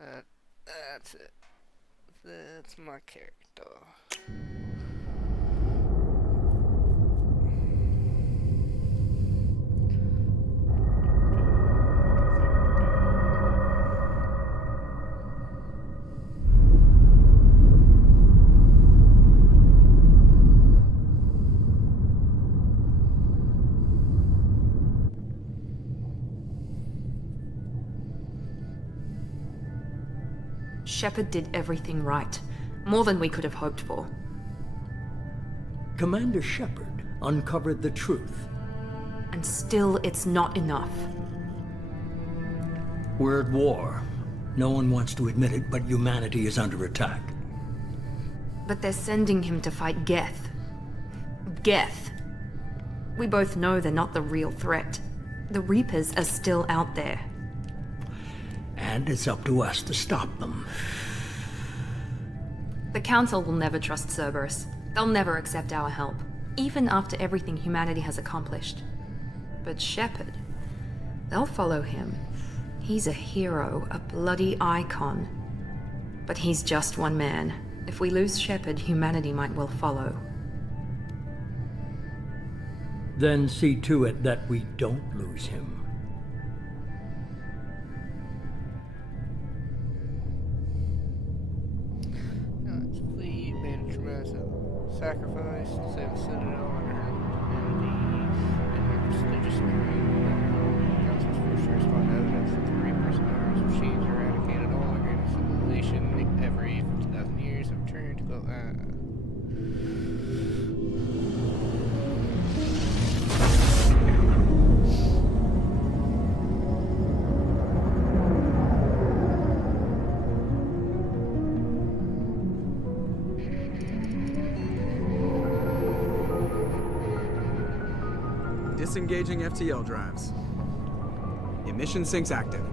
Uh, that's it. That's my character. Shepard did everything right. More than we could have hoped for. Commander Shepard uncovered the truth. And still, it's not enough. We're at war. No one wants to admit it, but humanity is under attack. But they're sending him to fight Geth. Geth. We both know they're not the real threat. The Reapers are still out there. And it's up to us to stop them. The Council will never trust Cerberus. They'll never accept our help, even after everything humanity has accomplished. But Shepard, they'll follow him. He's a hero, a bloody icon. But he's just one man. If we lose Shepard, humanity might well follow. Then see to it that we don't lose him. Let's flee, manage massive sacrifice, save Citadel under humanity, and prestigious security. Council's first years find evidence that the Reapers and Mars machines eradicated all organic civilization every 50,000 years have returned to go. Disengaging FTL drives. Emission sinks active.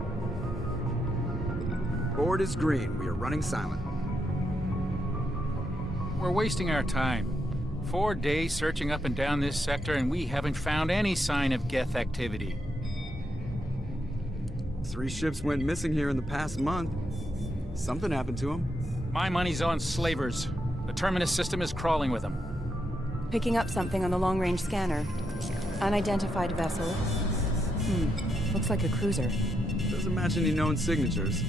Board is green. We are running silent. We're wasting our time. 4 days searching up and down this sector, and we haven't found any sign of Geth activity. 3 ships went missing here in the past month. Something happened to them. My money's on slavers. The Terminus system is crawling with them. Picking up something on the long-range scanner. Unidentified vessel. Looks like a cruiser. Doesn't match any known signatures.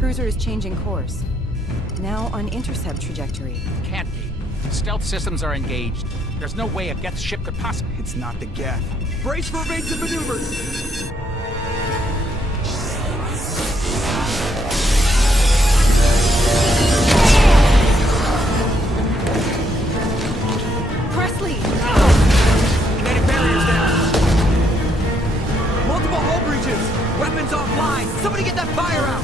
Cruiser is changing course. Now on intercept trajectory. Can't be. Stealth systems are engaged. There's no way a Geth ship could possibly... It's not the Geth. Brace for evasive maneuvers! Presley! Kinetic barriers down! Multiple hull breaches! Weapons offline! Somebody get that fire out!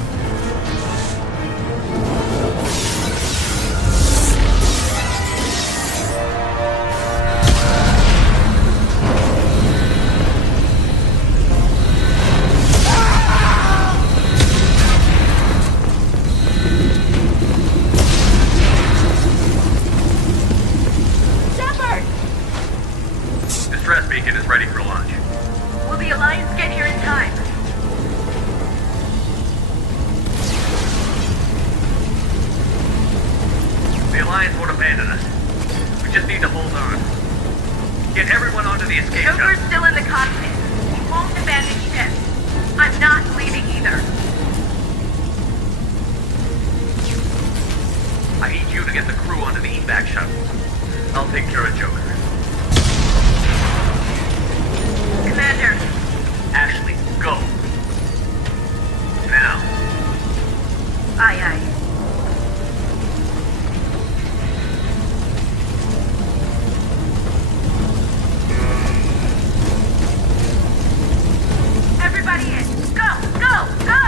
Distress beacon is ready for launch. Will the Alliance get here in time? The Alliance won't abandon us. We just need to hold on. Get everyone onto the escape Joker's shuttle. still in the cockpit. He won't abandon ship. I'm not leaving either. I need you to get the crew onto the evac shuttle. I'll take care of Joker. Commander, Ashley, go. Now. aye aye. Everybody in. Go, go, go!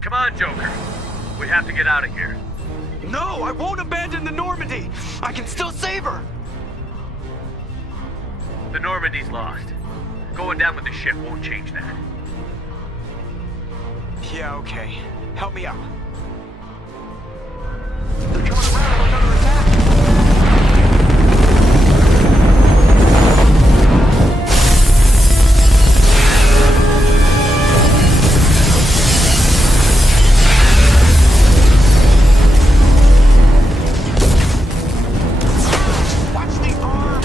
Come on, Joker. We have to get out of here. No, I won't abandon the Normandy. I can still save her. The Normandy's lost. Going down with the ship won't change that. Yeah, okay. Help me up. They're coming around. We're under attack. Watch the arm.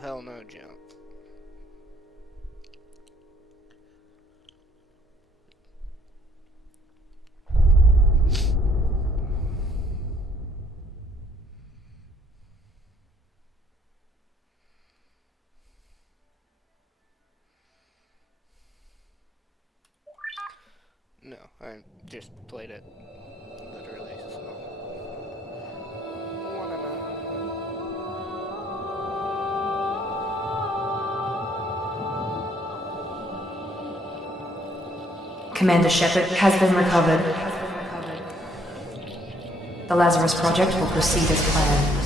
Hell no, jump. No, I just played it literally, so. Wanna know. Commander Shepard has been recovered. The Lazarus Project will proceed as planned.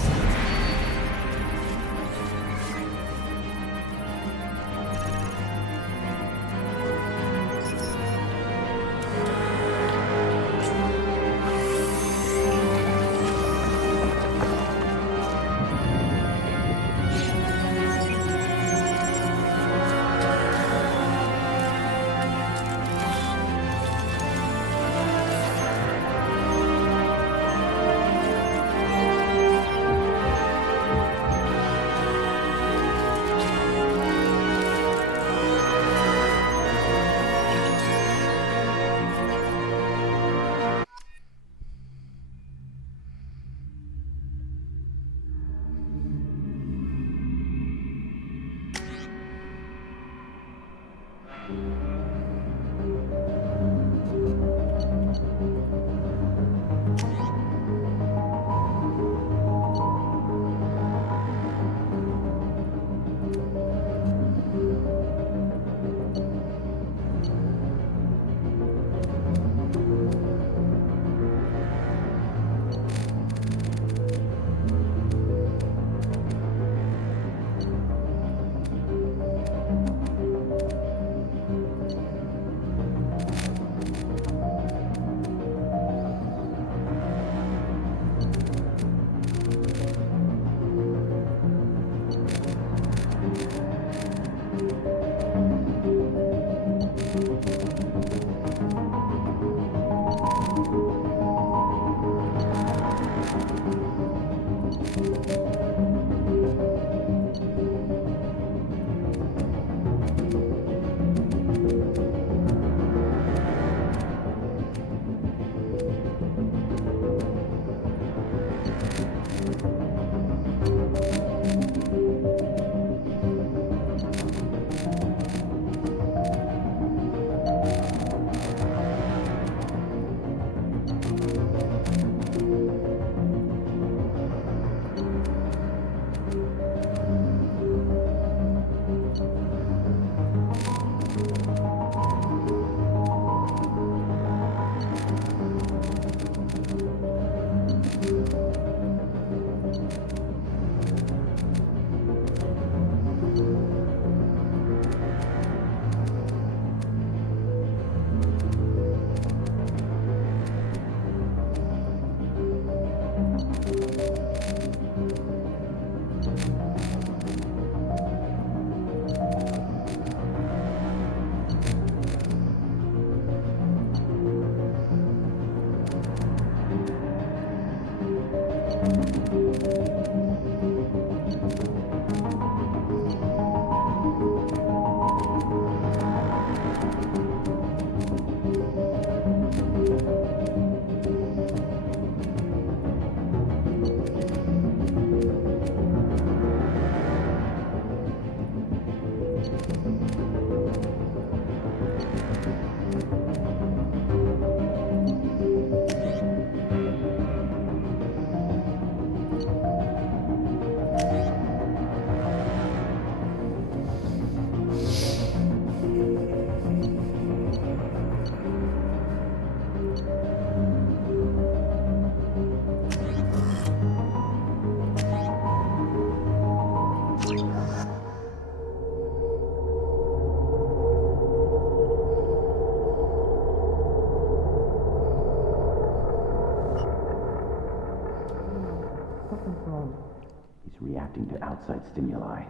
He's reacting to outside stimuli,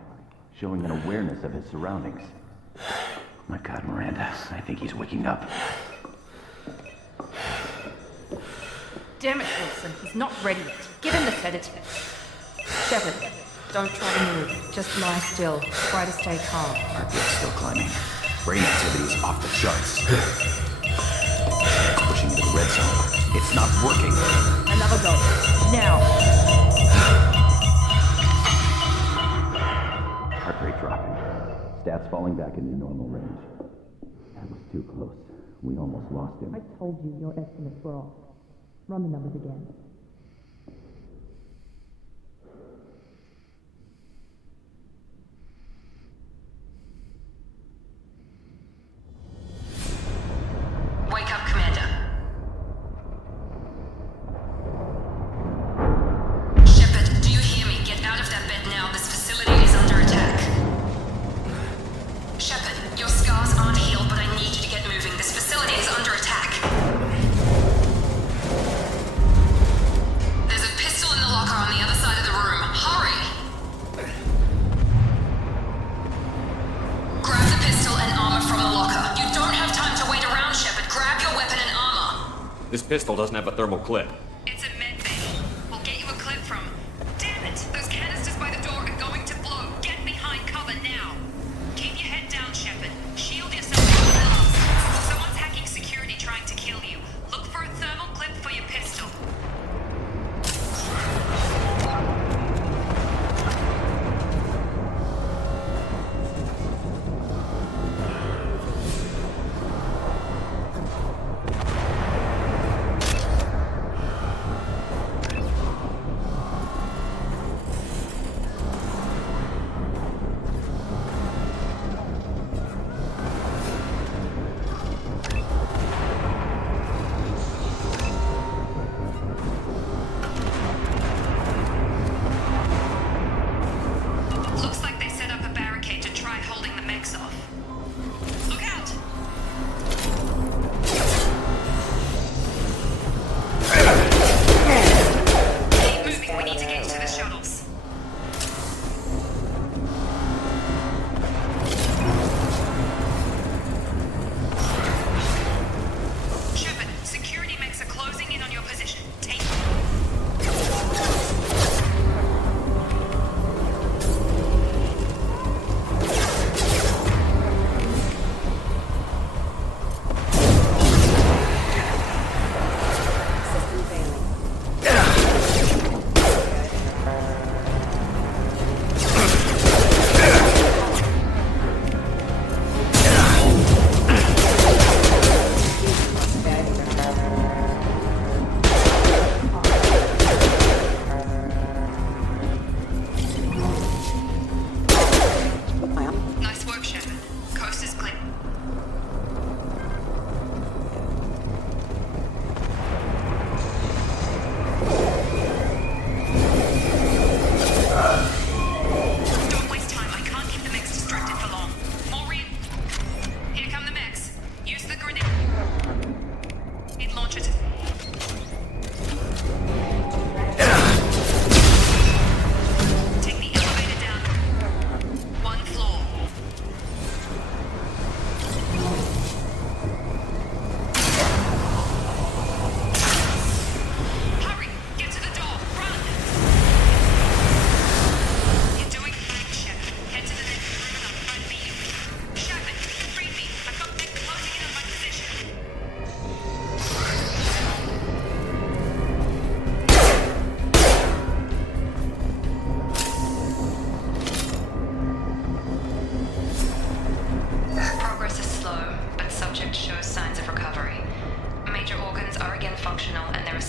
showing an awareness of his surroundings. My God, Miranda, I think he's waking up. Damn it, Wilson. He's not ready yet. Give him the sedative. Shepard, don't try to move. Just lie still. Try to stay calm. Heart rate's still climbing. Brain activity's off the charts. Pushing into the red zone. It's not working. Another go. Now. Heart rate dropping. Stats falling back into normal range. That was too close. We almost lost him. I told you your estimates were off. Run the numbers again. Wake up, Commander. Shepard, do you hear me? Get out of that bed now. This facility is under attack. Shepard, your scars aren't healed, but I need you to get moving. This facility is under attack. There's a pistol in the locker on the other side of the room. Hurry! Grab the pistol and armor from the locker. You don't have time to wait around, Shepard. Grab your weapon and armor. This pistol doesn't have a thermal clip. It's a med bay. We'll get you a clip from... Damn it! Those canisters by the door are going to blow. Get behind cover now. Keep your head down, Shepard. Shield yourself from the blast. Someone's hacking security trying to kill you. Look for a thermal clip for your pistol.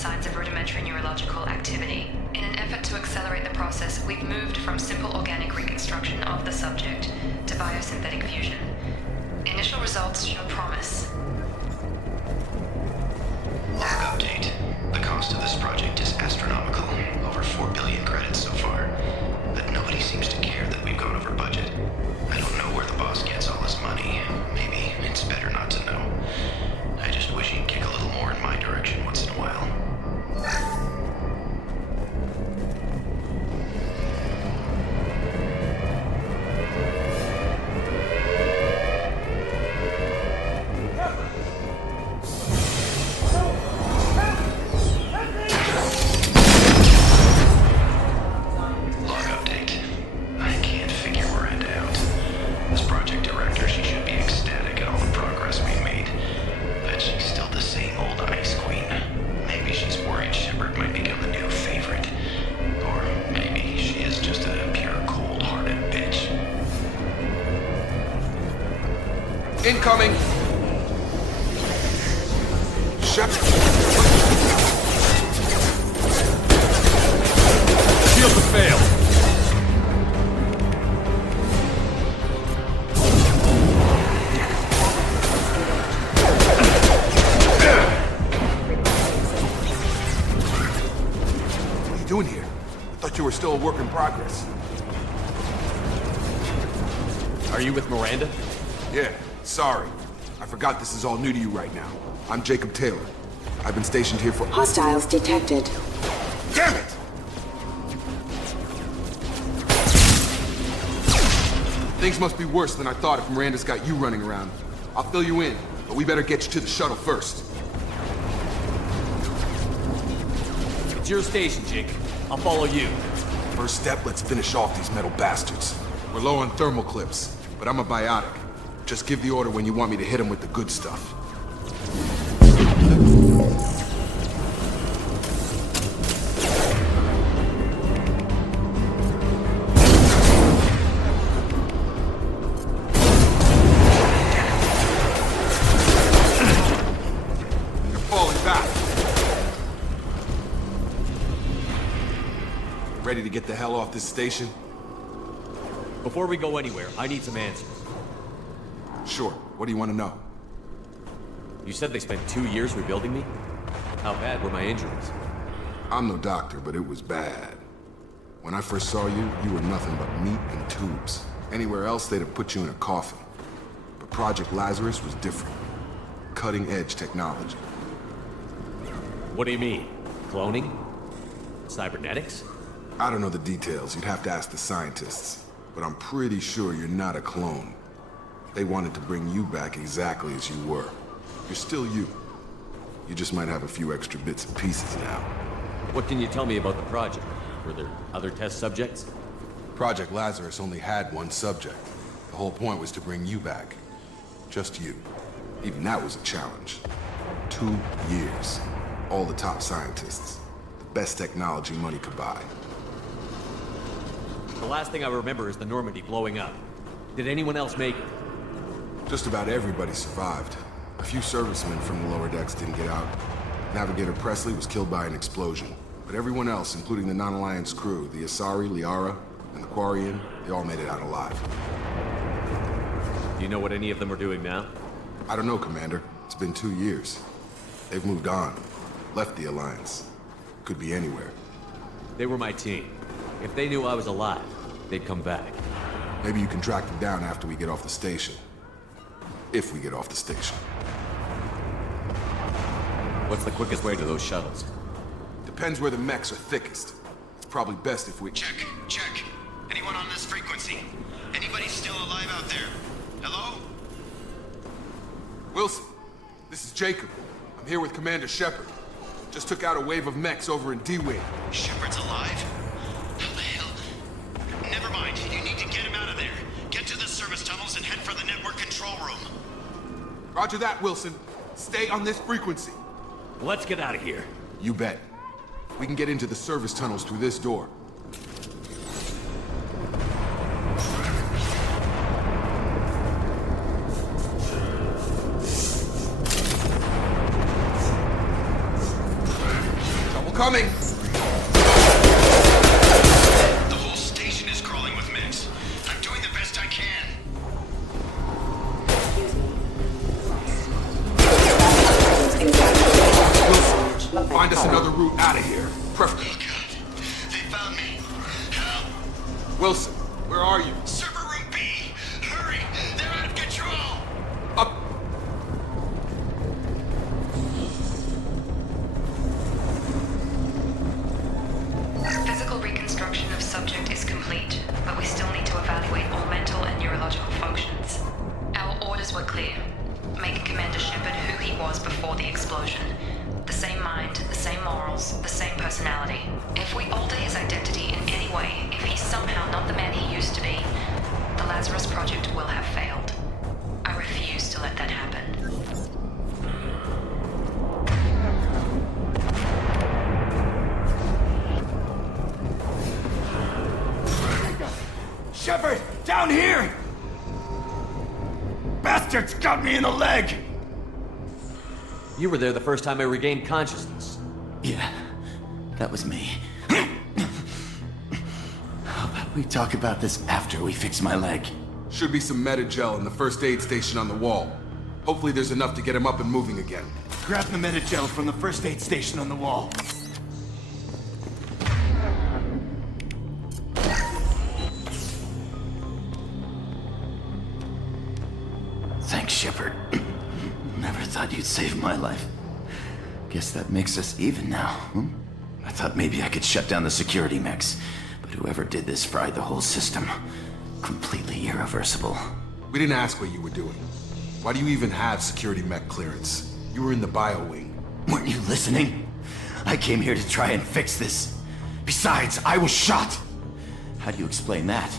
signs of rudimentary neurological activity. In an effort to accelerate the process, we've moved from simple organic reconstruction of the subject to biosynthetic fusion. Initial results show promise. Log update. The cost of this project is astronomical. Over 4 billion credits so far. But nobody seems to care that we've gone over budget. I don't know where the boss gets all his money. Maybe it's better not to know. I just wish he'd kick a little more in my direction once in a while. Incoming! Shepard! Shields have failed. What are you doing here? I thought you were still a work in progress. Are you with Miranda? Yeah. Sorry. I forgot this is all new to you right now. I'm Jacob Taylor. I've been stationed here for— Hostiles detected. Damn it! Things must be worse than I thought if Miranda's got you running around. I'll fill you in, but we better get you to the shuttle first. It's your station, Jake. I'll follow you. First step, let's finish off these metal bastards. We're low on thermal clips, but I'm a biotic. Just give the order when you want me to hit him with the good stuff. They're falling back. Ready to get the hell off this station? Before we go anywhere, I need some answers. Sure. What do you want to know? You said they spent 2 years rebuilding me? How bad were my injuries? I'm no doctor, but it was bad. When I first saw you, you were nothing but meat and tubes. Anywhere else, they'd have put you in a coffin. But Project Lazarus was different. Cutting-edge technology. What do you mean? Cloning? Cybernetics? I don't know the details. You'd have to ask the scientists. But I'm pretty sure you're not a clone. They wanted to bring you back exactly as you were. You're still you. You just might have a few extra bits and pieces now. What can you tell me about the project? Were there other test subjects? Project Lazarus only had one subject. The whole point was to bring you back. Just you. Even that was a challenge. 2 years. All the top scientists. The best technology money could buy. The last thing I remember is the Normandy blowing up. Did anyone else make it? Just about everybody survived. A few servicemen from the lower decks didn't get out. Navigator Presley was killed by an explosion. But everyone else, including the non-Alliance crew, the Asari, Liara, and the Quarian, they all made it out alive. Do you know what any of them are doing now? I don't know, Commander. It's been 2 years. They've moved on. Left the Alliance. Could be anywhere. They were my team. If they knew I was alive, they'd come back. Maybe you can track them down after we get off the station. If we get off the station. What's the quickest way to those shuttles? Depends where the mechs are thickest. It's probably best if we— Check. Anyone on this frequency? Anybody still alive out there? Hello? Wilson, this is Jacob. I'm here with Commander Shepard. Just took out a wave of mechs over in D-Wing. Shepard's alive? How the hell? Never mind. You need to get him out of there. Get to the service tunnels and head for the network control room. Roger that, Wilson. Stay on this frequency. Let's get out of here. You bet. We can get into the service tunnels through this door. coming! The whole station is crawling with mechs. I'm doing the best I can. Wilson, find us another route out of here. Preferably. Oh God. They found me. Help! Wilson, where are you? Server room B! Hurry! They're out of control! Up! Physical reconstruction of subject is complete, but we still need to evaluate all mental and neurological functions. Our orders were clear. Make Commander Shepard who he was before the explosion. The same mind, the same morals, the same personality. If we alter his identity in any way, if he's somehow not the man he used to be, the Lazarus Project will have failed. I refuse to let that happen. Shepard, down here! Bastards got me in the leg! You were there the first time I regained consciousness. Yeah, that was me. How about we talk about this after we fix my leg? Should be some Metagel in the first aid station on the wall. Hopefully there's enough to get him up and moving again. Grab the Metagel from the first aid station on the wall. Thanks, Shepard. Never thought you'd save my life. Guess that makes us even now, hmm? I thought maybe I could shut down the security mechs, but whoever did this fried the whole system. Completely irreversible. We didn't ask what you were doing. Why do you even have security mech clearance? You were in the bio wing. Weren't you listening? I came here to try and fix this. Besides, I was shot! How do you explain that?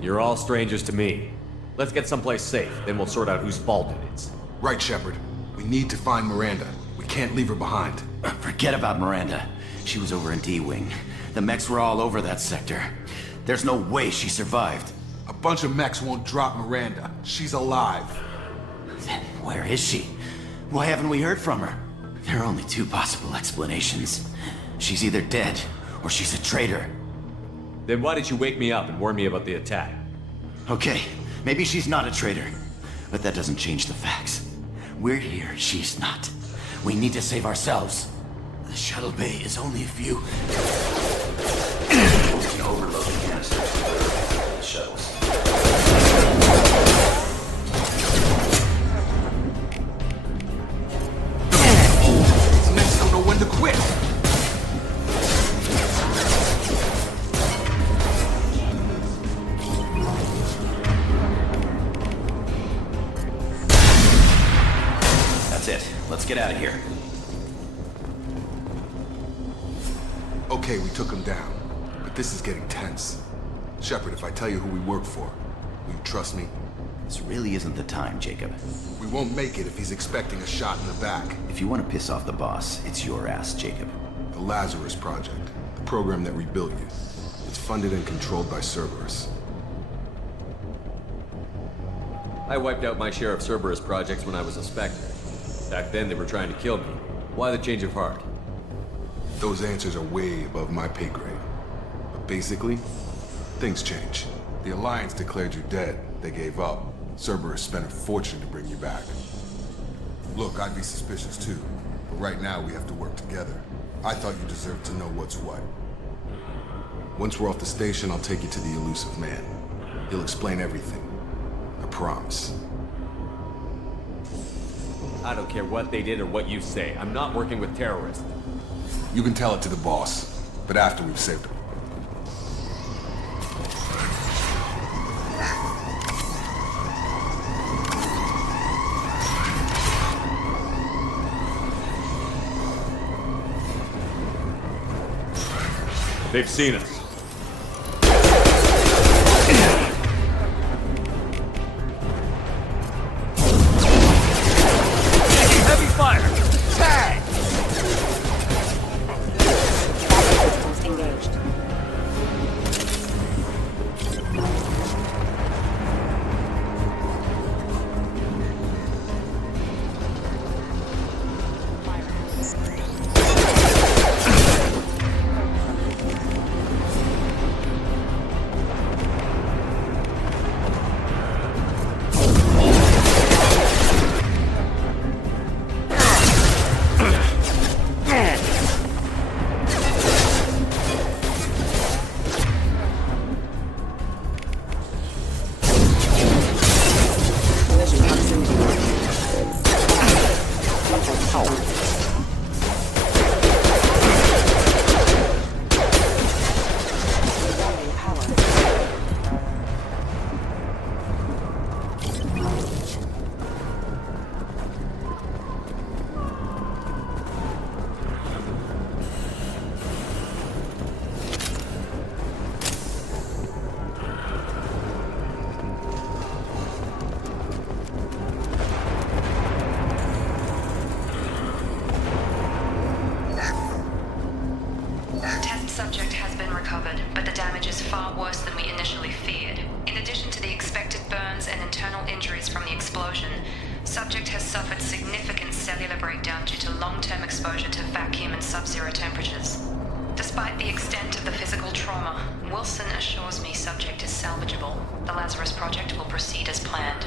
You're all strangers to me. Let's get someplace safe, then we'll sort out whose fault it is. Right, Shepard. We need to find Miranda. We can't leave her behind. Forget about Miranda. She was over in D-Wing. The mechs were all over that sector. There's no way she survived. A bunch of mechs won't drop Miranda. She's alive. Then where is she? Why haven't we heard from her? There are only two possible explanations. She's either dead, or she's a traitor. Then why did you wake me up and warn me about the attack? Okay, maybe she's not a traitor. But that doesn't change the facts. We're here, she's not. We need to save ourselves. The shuttle bay is only a few... We can overload the canisters. The shuttles. These mechs don't know when to quit. That's it. Let's get out of here. Okay, we took him down. But this is getting tense. Shepard, if I tell you who we work for, will you trust me? This really isn't the time, Jacob. We won't make it if he's expecting a shot in the back. If you want to piss off the boss, it's your ass, Jacob. The Lazarus Project, the program that rebuilt you. It's funded and controlled by Cerberus. I wiped out my share of Cerberus projects when I was a Spectre. Back then, they were trying to kill me. Why the change of heart? Those answers are way above my pay grade. But basically, things change. The Alliance declared you dead. They gave up. Cerberus spent a fortune to bring you back. Look, I'd be suspicious too. But right now, we have to work together. I thought you deserved to know what's what. Once we're off the station, I'll take you to the Elusive Man. He'll explain everything. I promise. I don't care what they did or what you say. I'm not working with terrorists. You can tell it to the boss, but after we've saved him. They've seen us. Heavy fire! Tag! Engaged. recovered, but the damage is far worse than we initially feared. In addition to the expected burns and internal injuries from the explosion, subject has suffered significant cellular breakdown due to long-term exposure to vacuum and sub-zero temperatures. Despite the extent of the physical trauma, Wilson assures me subject is salvageable. The Lazarus Project will proceed as planned.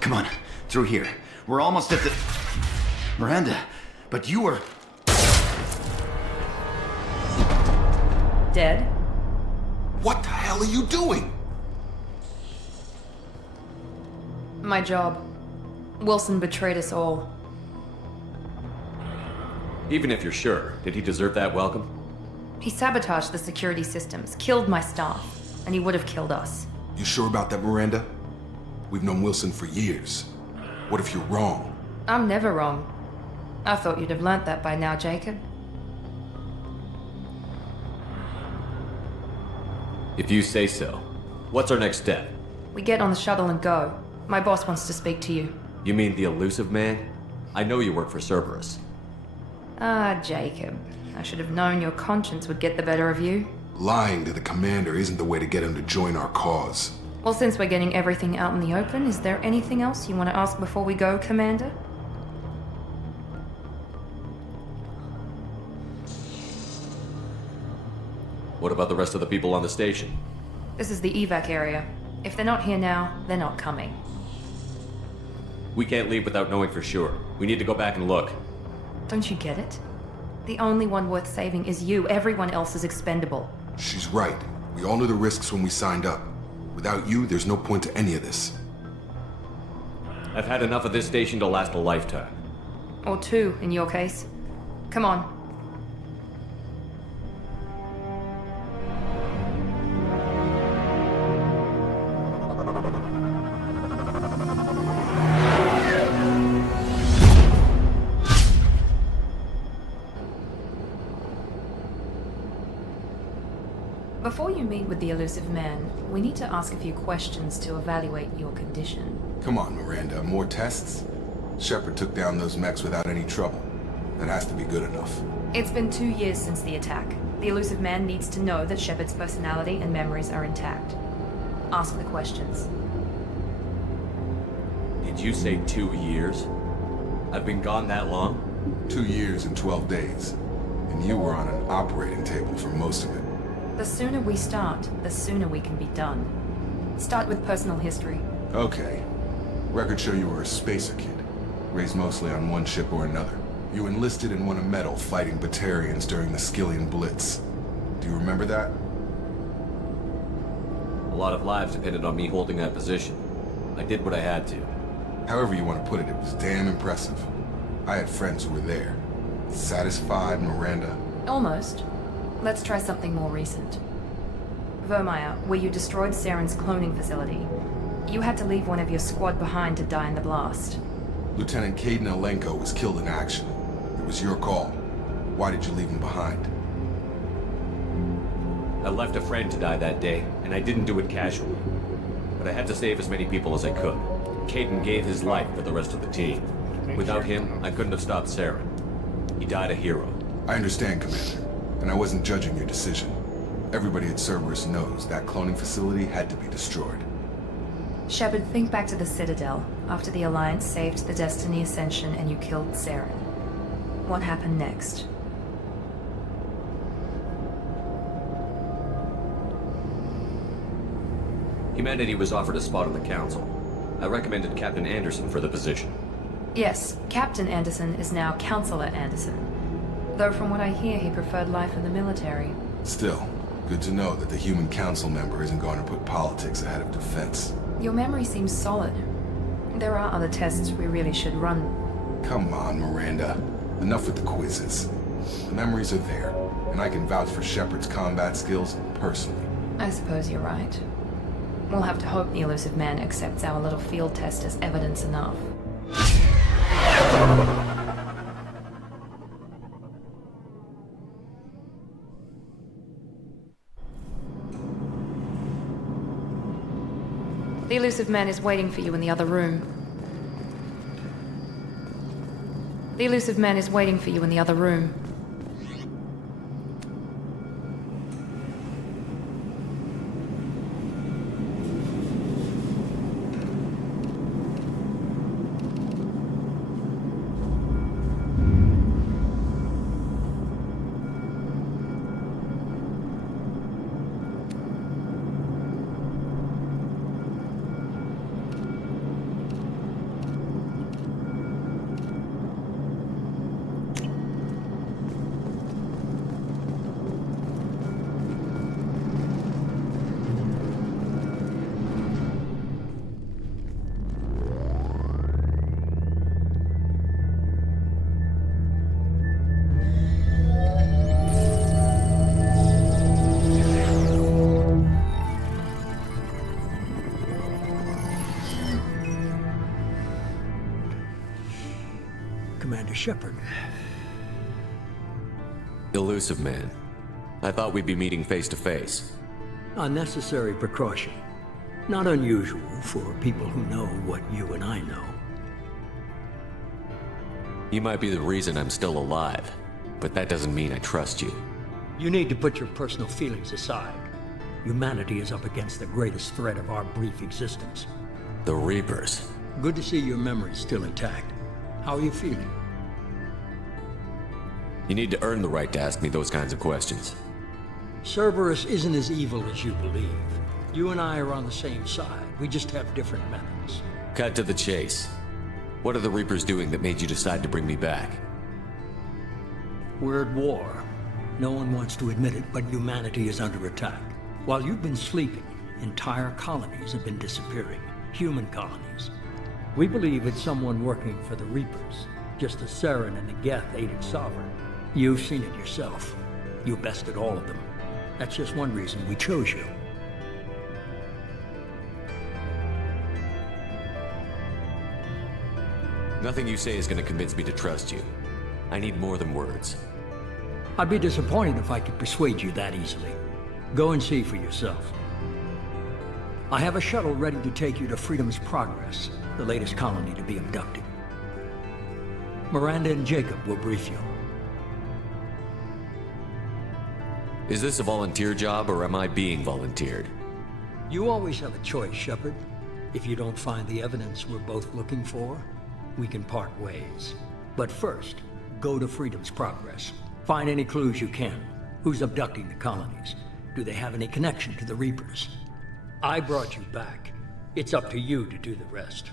Come on, through here. We're almost at the... Miranda, but you were... Dead? What the hell are you doing? My job. Wilson betrayed us all. Even if you're sure, did he deserve that welcome? He sabotaged the security systems, killed my staff, and he would have killed us. You sure about that, Miranda? We've known Wilson for years. What if you're wrong? I'm never wrong. I thought you'd have learnt that by now, Jacob. If you say so. What's our next step? We get on the shuttle and go. My boss wants to speak to you. You mean the elusive man? I know you work for Cerberus. Ah, Jacob. I should have known your conscience would get the better of you. Lying to the commander isn't the way to get him to join our cause. Well, since we're getting everything out in the open, is there anything else you want to ask before we go, Commander? What about the rest of the people on the station? This is the evac area. If they're not here now, they're not coming. We can't leave without knowing for sure. We need to go back and look. Don't you get it? The only one worth saving is you. Everyone else is expendable. She's right. We all knew the risks when we signed up. Without you, there's no point to any of this. I've had enough of this station to last a lifetime. Or two, in your case. Come on. Before you meet with the elusive man, we need to ask a few questions to evaluate your condition. Come on, Miranda. More tests? Shepard took down those mechs without any trouble. That has to be good enough. It's been 2 years since the attack. The elusive man needs to know that Shepard's personality and memories are intact. Ask the questions. Did you say 2 years? I've been gone that long? 2 years and 12 days. And you were on an operating table for most of it. The sooner we start, the sooner we can be done. Start with personal history. Okay. Records show you were a spacer kid. Raised mostly on one ship or another. You enlisted and won a medal fighting Batarians during the Skillian Blitz. Do you remember that? A lot of lives depended on me holding that position. I did what I had to. However you want to put it, it was damn impressive. I had friends who were there. Satisfied, Miranda? Almost. Let's try something more recent. Vermeer, where you destroyed Saren's cloning facility. You had to leave one of your squad behind to die in the blast. Lieutenant Kaidan Alenko was killed in action. It was your call. Why did you leave him behind? I left a friend to die that day, and I didn't do it casually. But I had to save as many people as I could. Kaidan gave his life for the rest of the team. Without him, I couldn't have stopped Saren. He died a hero. I understand, Commander. And I wasn't judging your decision. Everybody at Cerberus knows that cloning facility had to be destroyed. Shepard, think back to the Citadel, after the Alliance saved the Destiny Ascension and you killed Saren. What happened next? Humanity was offered a spot on the Council. I recommended Captain Anderson for the position. Yes, Captain Anderson is now Counselor Anderson. Though from what I hear, he preferred life in the military. Still, good to know that the human council member isn't going to put politics ahead of defense. Your memory seems solid. There are other tests we really should run. Come on, Miranda. Enough with the quizzes. The memories are there, and I can vouch for Shepard's combat skills personally. I suppose you're right. We'll have to hope the Elusive Man accepts our little field test as evidence enough. The Elusive Man is waiting for you in the other room. The Elusive Man is waiting for you in the other room. Commander Shepard. Elusive Man. I thought we'd be meeting face to face. Unnecessary precaution. Not unusual for people who know what you and I know. You might be the reason I'm still alive, but that doesn't mean I trust you. You need to put your personal feelings aside. Humanity is up against the greatest threat of our brief existence. The Reapers. Good to see your memory's still intact. How are you feeling? You need to earn the right to ask me those kinds of questions. Cerberus isn't as evil as you believe. You and I are on the same side. We just have different methods. Cut to the chase. What are the Reapers doing that made you decide to bring me back? We're at war. No one wants to admit it, but humanity is under attack. While you've been sleeping, entire colonies have been disappearing. Human colonies. We believe it's someone working for the Reapers, just as Saren and the Geth aided Sovereign. You've seen it yourself. You bested all of them. That's just one reason we chose you. Nothing you say is going to convince me to trust you. I need more than words. I'd be disappointed if I could persuade you that easily. Go and see for yourself. I have a shuttle ready to take you to Freedom's Progress, the latest colony to be abducted. Miranda and Jacob will brief you. Is this a volunteer job, or am I being volunteered? You always have a choice, Shepard. If you don't find the evidence we're both looking for, we can part ways. But first, go to Freedom's Progress. Find any clues you can. Who's abducting the colonies? Do they have any connection to the Reapers? I brought you back. It's up to you to do the rest.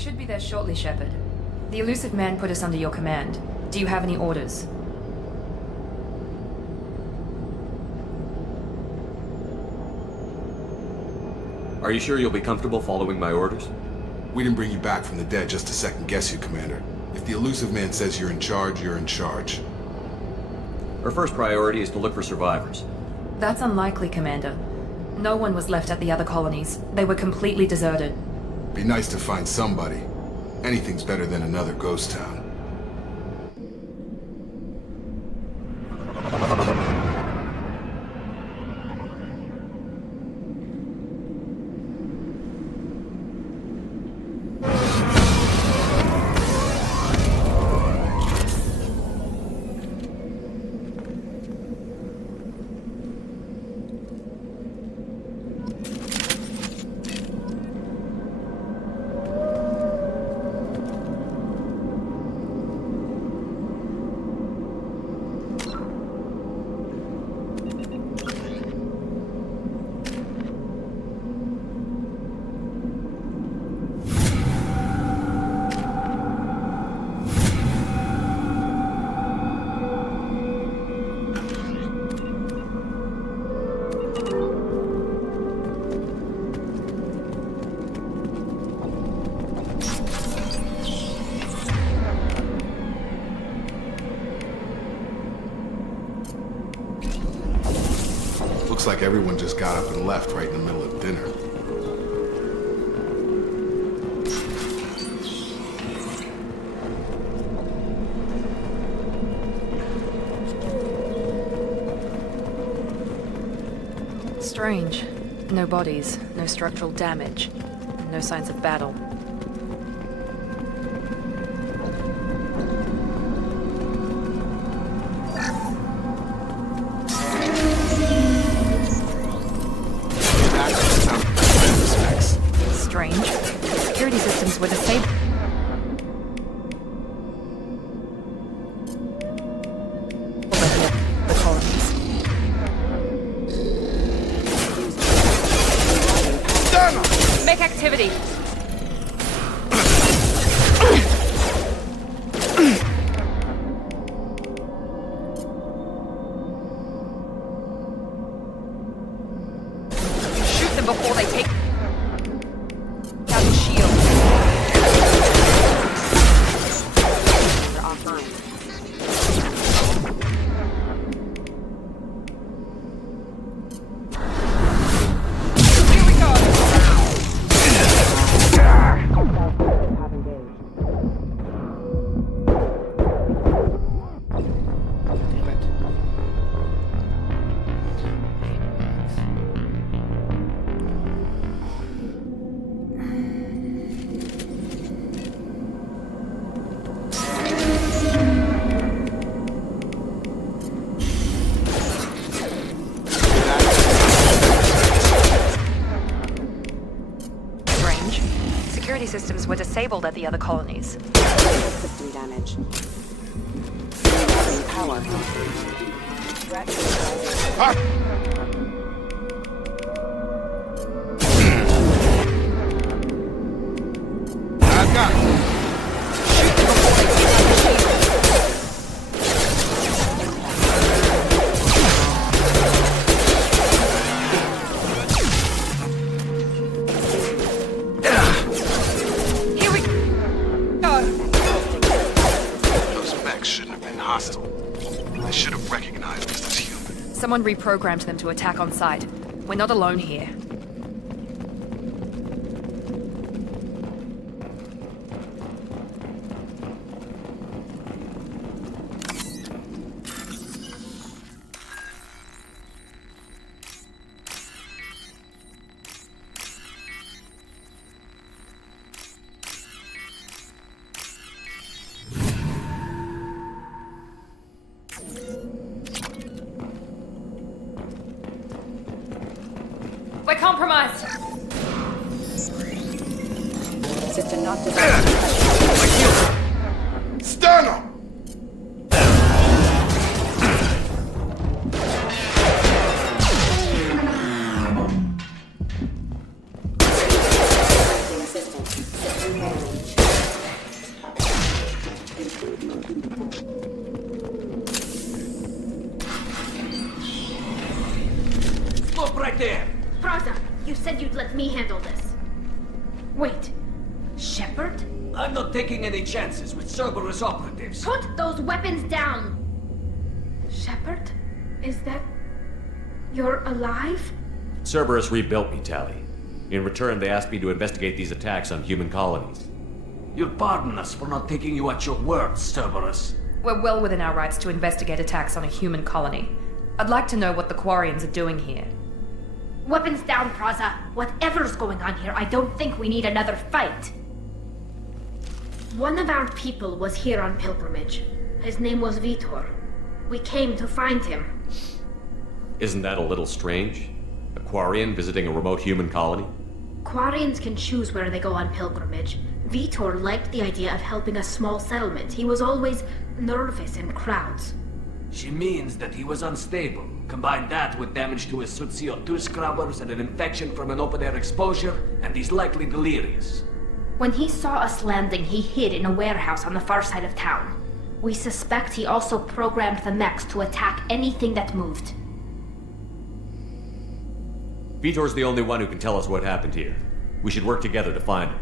should be there shortly, Shepard. The elusive man put us under your command. Do you have any orders? Are you sure you'll be comfortable following my orders? We didn't bring you back from the dead just to second guess you, Commander. If the elusive man says you're in charge, you're in charge. Our first priority is to look for survivors. That's unlikely, Commander. No one was left at the other colonies. They were completely deserted. Be nice to find somebody. Anything's better than another ghost town. Looks like everyone just got up and left right in the middle of dinner. Strange. No bodies, no structural damage, no signs of battle. Strange. Security systems were disabled. The colonies. Make activity. Shoot them before they take out the shield. They're offline. Here we go. Strange. Security systems were disabled at the other colonies. System damage. Power. I've got it. Here we go. Those mechs shouldn't have been hostile. They should have recognized us as human. Someone reprogrammed them to attack on sight. We're not alone here. We're compromised. System not designed. Stun him! System managed. Stop right there! Praza, you said you'd let me handle this. Wait, Shepard? I'm not taking any chances with Cerberus operatives. Put those weapons down! Shepard? Is that... you're alive? Cerberus rebuilt me, Tali. In return, they asked me to investigate these attacks on human colonies. You'll pardon us for not taking you at your word, Cerberus. We're well within our rights to investigate attacks on a human colony. I'd like to know what the Quarians are doing here. Weapons down, Praza. Whatever's going on here, I don't think we need another fight. One of our people was here on pilgrimage. His name was Vitor. We came to find him. Isn't that a little strange? A Quarian visiting a remote human colony? Quarians can choose where they go on pilgrimage. Vitor liked the idea of helping a small settlement. He was always nervous in crowds. She means that he was unstable. Combine that with damage to his suit CO2 scrubbers and an infection from an open-air exposure, and he's likely delirious. When he saw us landing, he hid in a warehouse on the far side of town. We suspect he also programmed the mechs to attack anything that moved. Vitor's the only one who can tell us what happened here. We should work together to find him.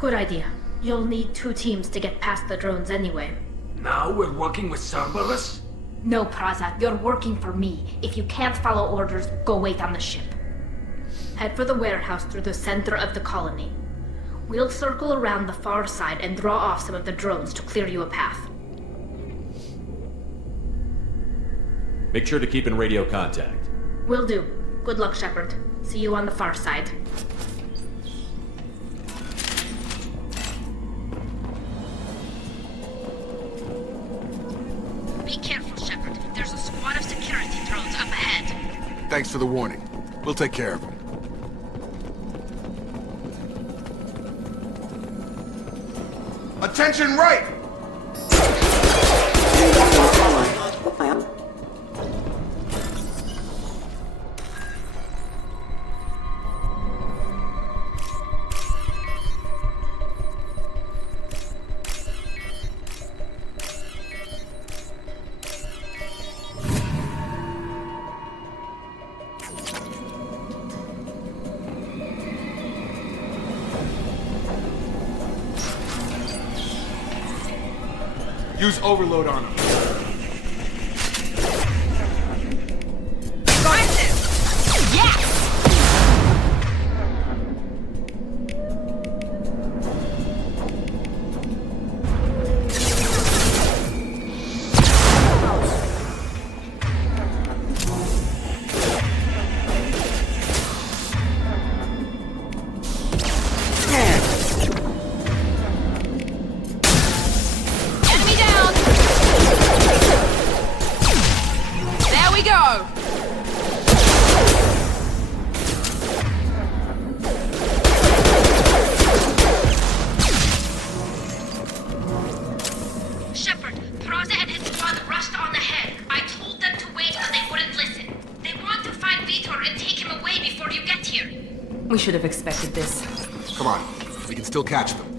Good idea. You'll need 2 teams to get past the drones anyway. Now we're working with Cerberus? No, Praza, you're working for me. If you can't follow orders, go wait on the ship. Head for the warehouse through the center of the colony. We'll circle around the far side and draw off some of the drones to clear you a path. Make sure to keep in radio contact. Will do. Good luck, Shepard. See you on the far side. Be careful, Shepard. There's a squad of security drones up ahead. Thanks for the warning. We'll take care of them. Attention right! Use overload on him. We should have expected this. Come on, we can still catch them.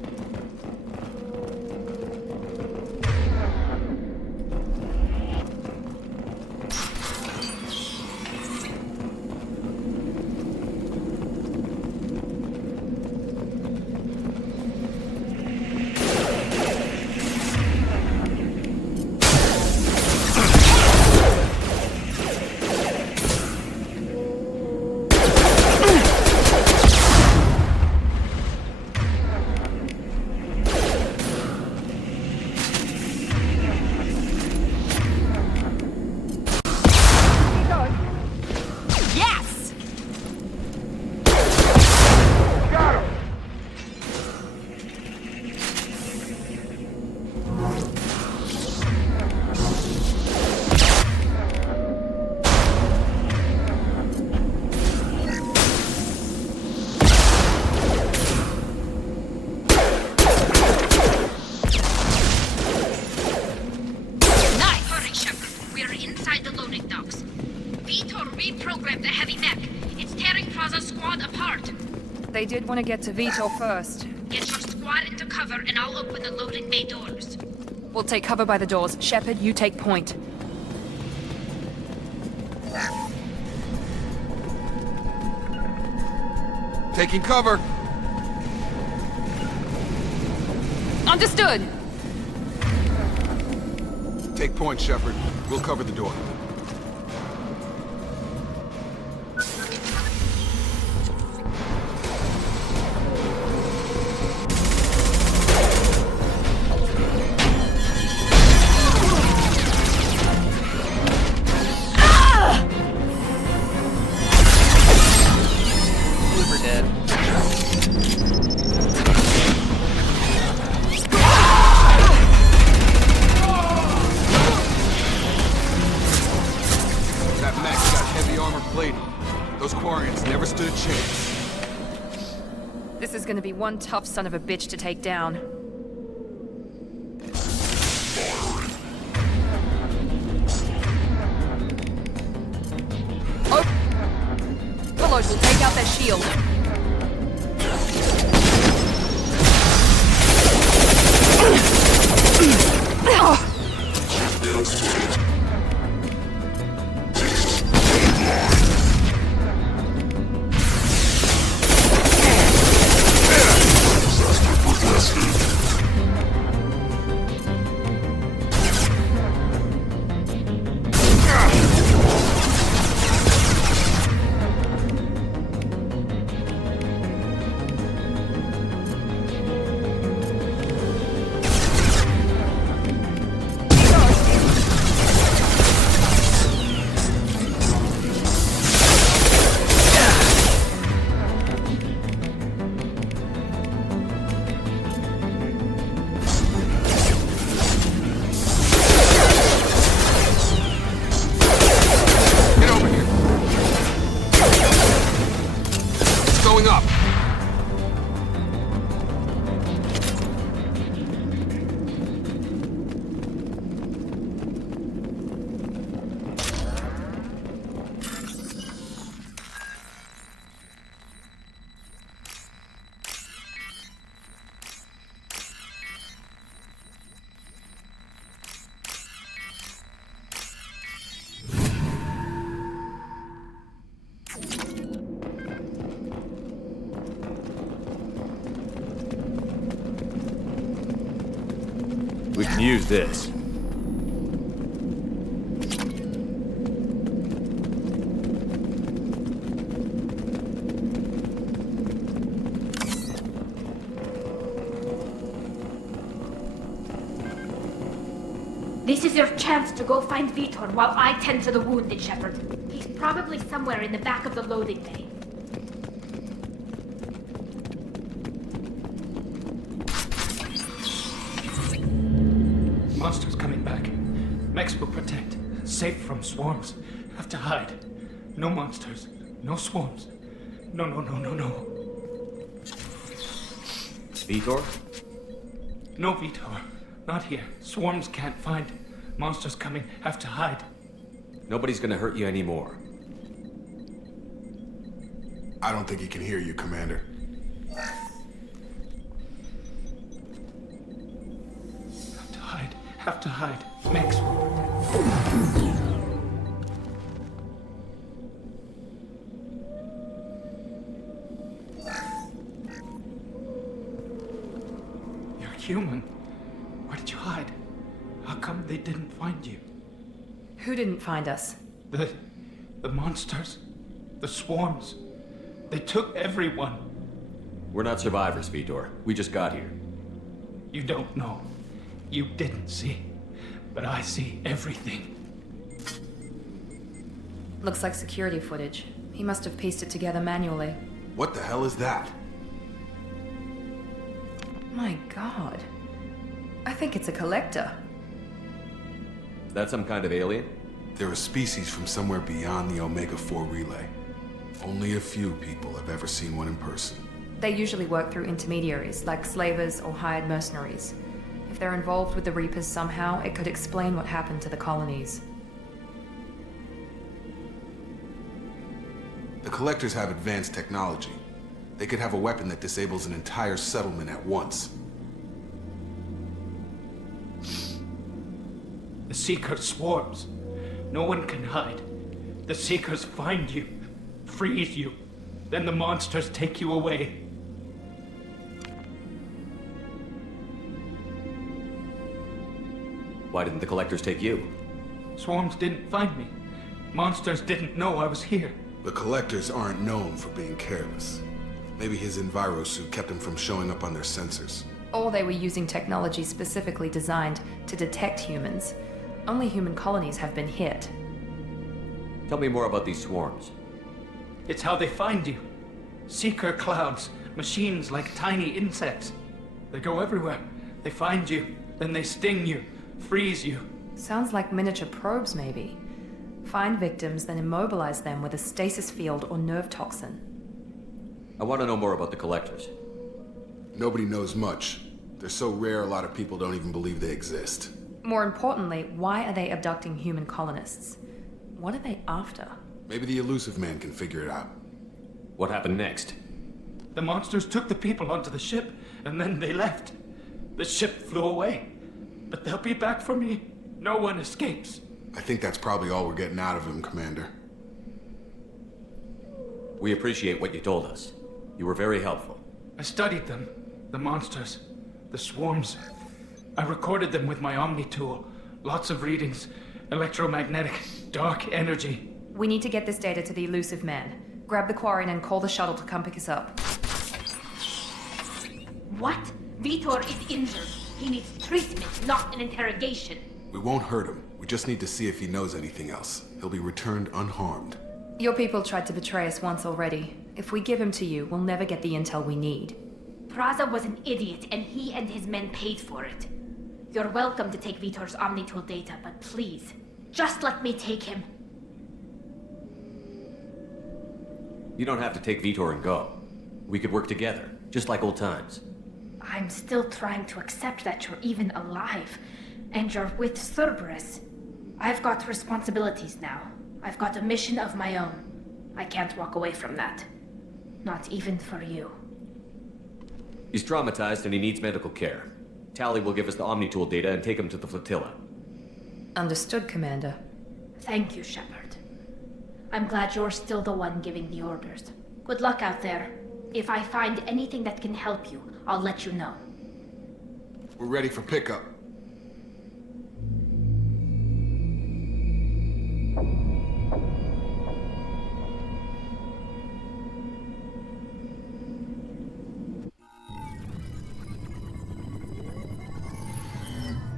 They did want to get to Vitor first. Get your squad into cover and I'll open the loading bay doors. We'll take cover by the doors. Shepard, you take point. Taking cover. Understood. Take point, Shepard. We'll cover the door. We're dead. That mech's got heavy armor plating. Those Quarians never stood a chance. This is gonna be one tough son of a bitch to take down. Overlord will take out their shield. Going up. We can use this. This is your chance to go find Vitor while I tend to the wounded, Shepard. He's probably somewhere in the back of the loading bay. Monsters coming back. Mechs will protect. Safe from swarms. Have to hide. No monsters. No swarms. No, no, no, no, no. Vitor? No, Vitor. Not here. Swarms can't find. Monsters coming. Have to hide. Nobody's gonna hurt you anymore. I don't think he can hear you, Commander. Have to hide. Mechs will protect. You're human. Where did you hide? How come they didn't find you? Who didn't find us? The monsters. The swarms. They took everyone. We're not survivors, Vitor. We just got here. You don't know. You didn't see. But I see everything. Looks like security footage. He must have pieced it together manually. What the hell is that? My god. I think it's a collector. Is that some kind of alien? They're a species from somewhere beyond the Omega-4 relay. Only a few people have ever seen one in person. They usually work through intermediaries, like slavers or hired mercenaries. If they're involved with the Reapers somehow, it could explain what happened to the colonies. The Collectors have advanced technology. They could have a weapon that disables an entire settlement at once. The Seeker swarms. No one can hide. The Seekers find you, freeze you, then the monsters take you away. Why didn't the Collectors take you? Swarms didn't find me. Monsters didn't know I was here. The Collectors aren't known for being careless. Maybe his envirosuit kept him from showing up on their sensors. Or they were using technology specifically designed to detect humans. Only human colonies have been hit. Tell me more about these swarms. It's how they find you. Seeker clouds, machines like tiny insects. They go everywhere. They find you, then they sting you, freeze you. Sounds like miniature probes, maybe. Find victims, then immobilize them with a stasis field or nerve toxin. I want to know more about the Collectors. Nobody knows much. They're so rare, a lot of people don't even believe they exist. More importantly, why are they abducting human colonists? What are they after? Maybe the Elusive Man can figure it out. What happened next? The monsters took the people onto the ship, and then they left. The ship flew away. But they'll be back for me. No one escapes. I think that's probably all we're getting out of him, Commander. We appreciate what you told us. You were very helpful. I studied them. The monsters. The swarms. I recorded them with my Omni tool. Lots of readings. Electromagnetic. Dark energy. We need to get this data to the Elusive Man. Grab the Quarian and call the shuttle to come pick us up. What? Vitor is injured. He needs treatment, not an interrogation. We won't hurt him. We just need to see if he knows anything else. He'll be returned unharmed. Your people tried to betray us once already. If we give him to you, we'll never get the intel we need. Praza was an idiot, and he and his men paid for it. You're welcome to take Vitor's Omnitool data, but please, just let me take him. You don't have to take Vitor and go. We could work together, just like old times. I'm still trying to accept that you're even alive, and you're with Cerberus. I've got responsibilities now. I've got a mission of my own. I can't walk away from that. Not even for you. He's traumatized and he needs medical care. Tali will give us the Omnitool data and take him to the flotilla. Understood, Commander. Thank you, Shepard. I'm glad you're still the one giving the orders. Good luck out there. If I find anything that can help you, I'll let you know. We're ready for pickup.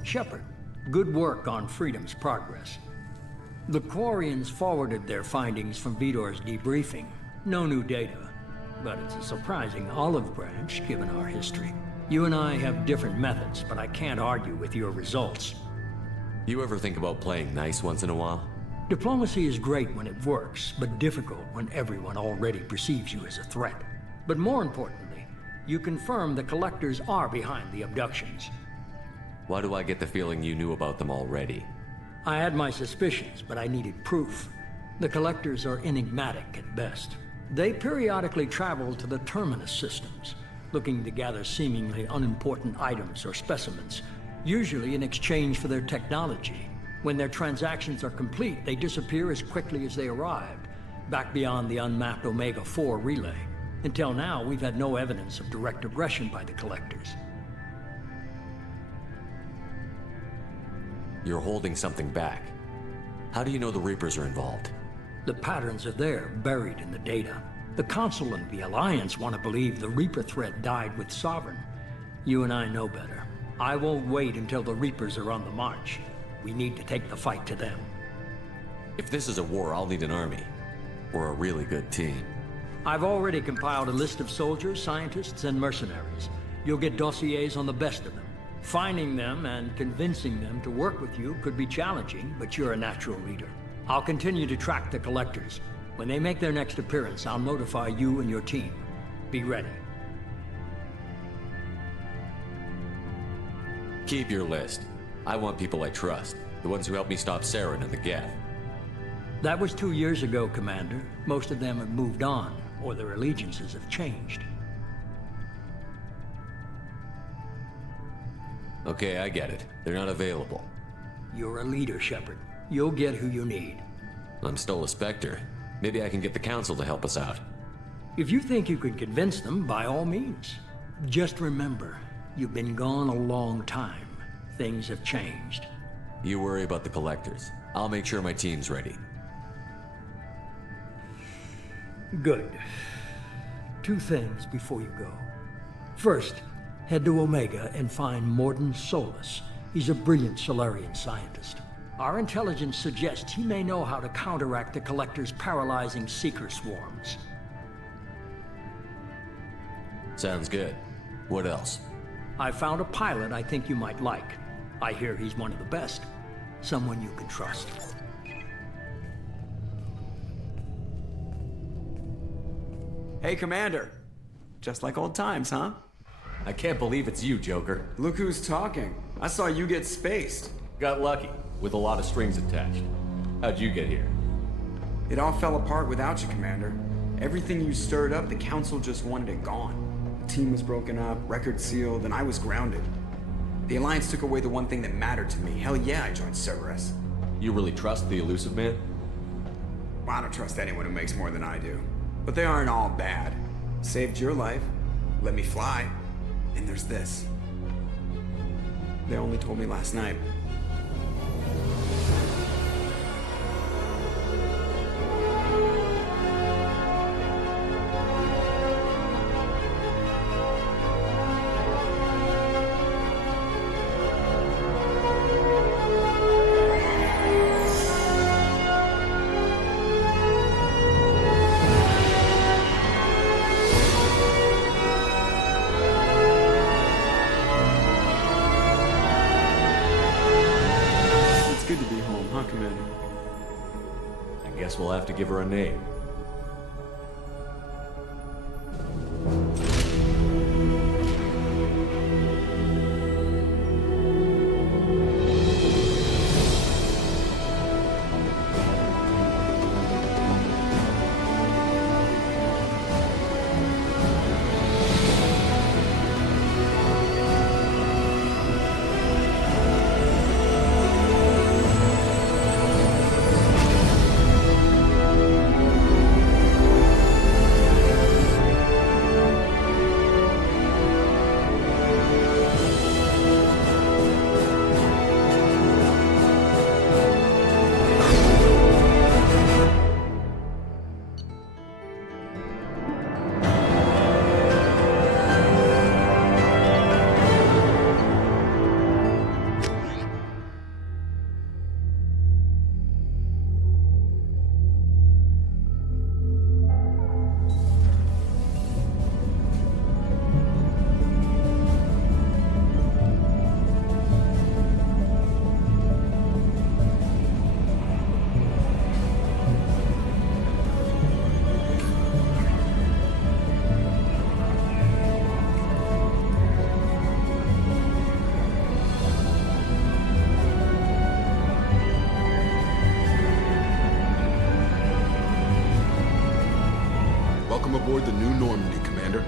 Shepard, good work on Freedom's progress. The Quarians forwarded their findings from Vitor's debriefing. No new data, but it's a surprising olive branch given our history. You and I have different methods, but I can't argue with your results. You ever think about playing nice once in a while? Diplomacy is great when it works, but difficult when everyone already perceives you as a threat. But more importantly, you confirm the Collectors are behind the abductions. Why do I get the feeling you knew about them already? I had my suspicions, but I needed proof. The Collectors are enigmatic at best. They periodically travel to the Terminus systems, looking to gather seemingly unimportant items or specimens, usually in exchange for their technology. When their transactions are complete, they disappear as quickly as they arrived, back beyond the unmapped Omega-4 relay. Until now, we've had no evidence of direct aggression by the Collectors. You're holding something back. How do you know the Reapers are involved? The patterns are there, buried in the data. The Council and the Alliance want to believe the Reaper threat died with Sovereign. You and I know better. I won't wait until the Reapers are on the march. We need to take the fight to them. If this is a war, I'll need an army. Or a really good team. I've already compiled a list of soldiers, scientists, and mercenaries. You'll get dossiers on the best of them. Finding them and convincing them to work with you could be challenging, but you're a natural leader. I'll continue to track the Collectors. When they make their next appearance, I'll notify you and your team. Be ready. Keep your list. I want people I trust. The ones who helped me stop Saren and the Geth. That was 2 years ago, Commander. Most of them have moved on, or their allegiances have changed. Okay, I get it. They're not available. You're a leader, Shepard. You'll get who you need. I'm still a Spectre. Maybe I can get the Council to help us out. If you think you can convince them, by all means. Just remember, you've been gone a long time. Things have changed. You worry about the Collectors. I'll make sure my team's ready. Good. 2 things before you go. First, head to Omega and find Mordin Solus. He's a brilliant Solarian scientist. Our intelligence suggests he may know how to counteract the Collector's paralyzing Seeker swarms. Sounds good. What else? I found a pilot I think you might like. I hear he's one of the best. Someone you can trust. Hey, Commander. Just like old times, huh? I can't believe it's you, Joker. Look who's talking. I saw you get spaced. Got lucky, with a lot of strings attached. How'd you get here? It all fell apart without you, Commander. Everything you stirred up, the Council just wanted it gone. The team was broken up, record sealed, and I was grounded. The Alliance took away the one thing that mattered to me. Hell yeah, I joined Cerberus. You really trust the Illusive Man? Well, I don't trust anyone who makes more than I do. But they aren't all bad. Saved your life, let me fly, and there's this. They only told me last night. We'll have to give her a name. Welcome aboard the New Normandy, Commander.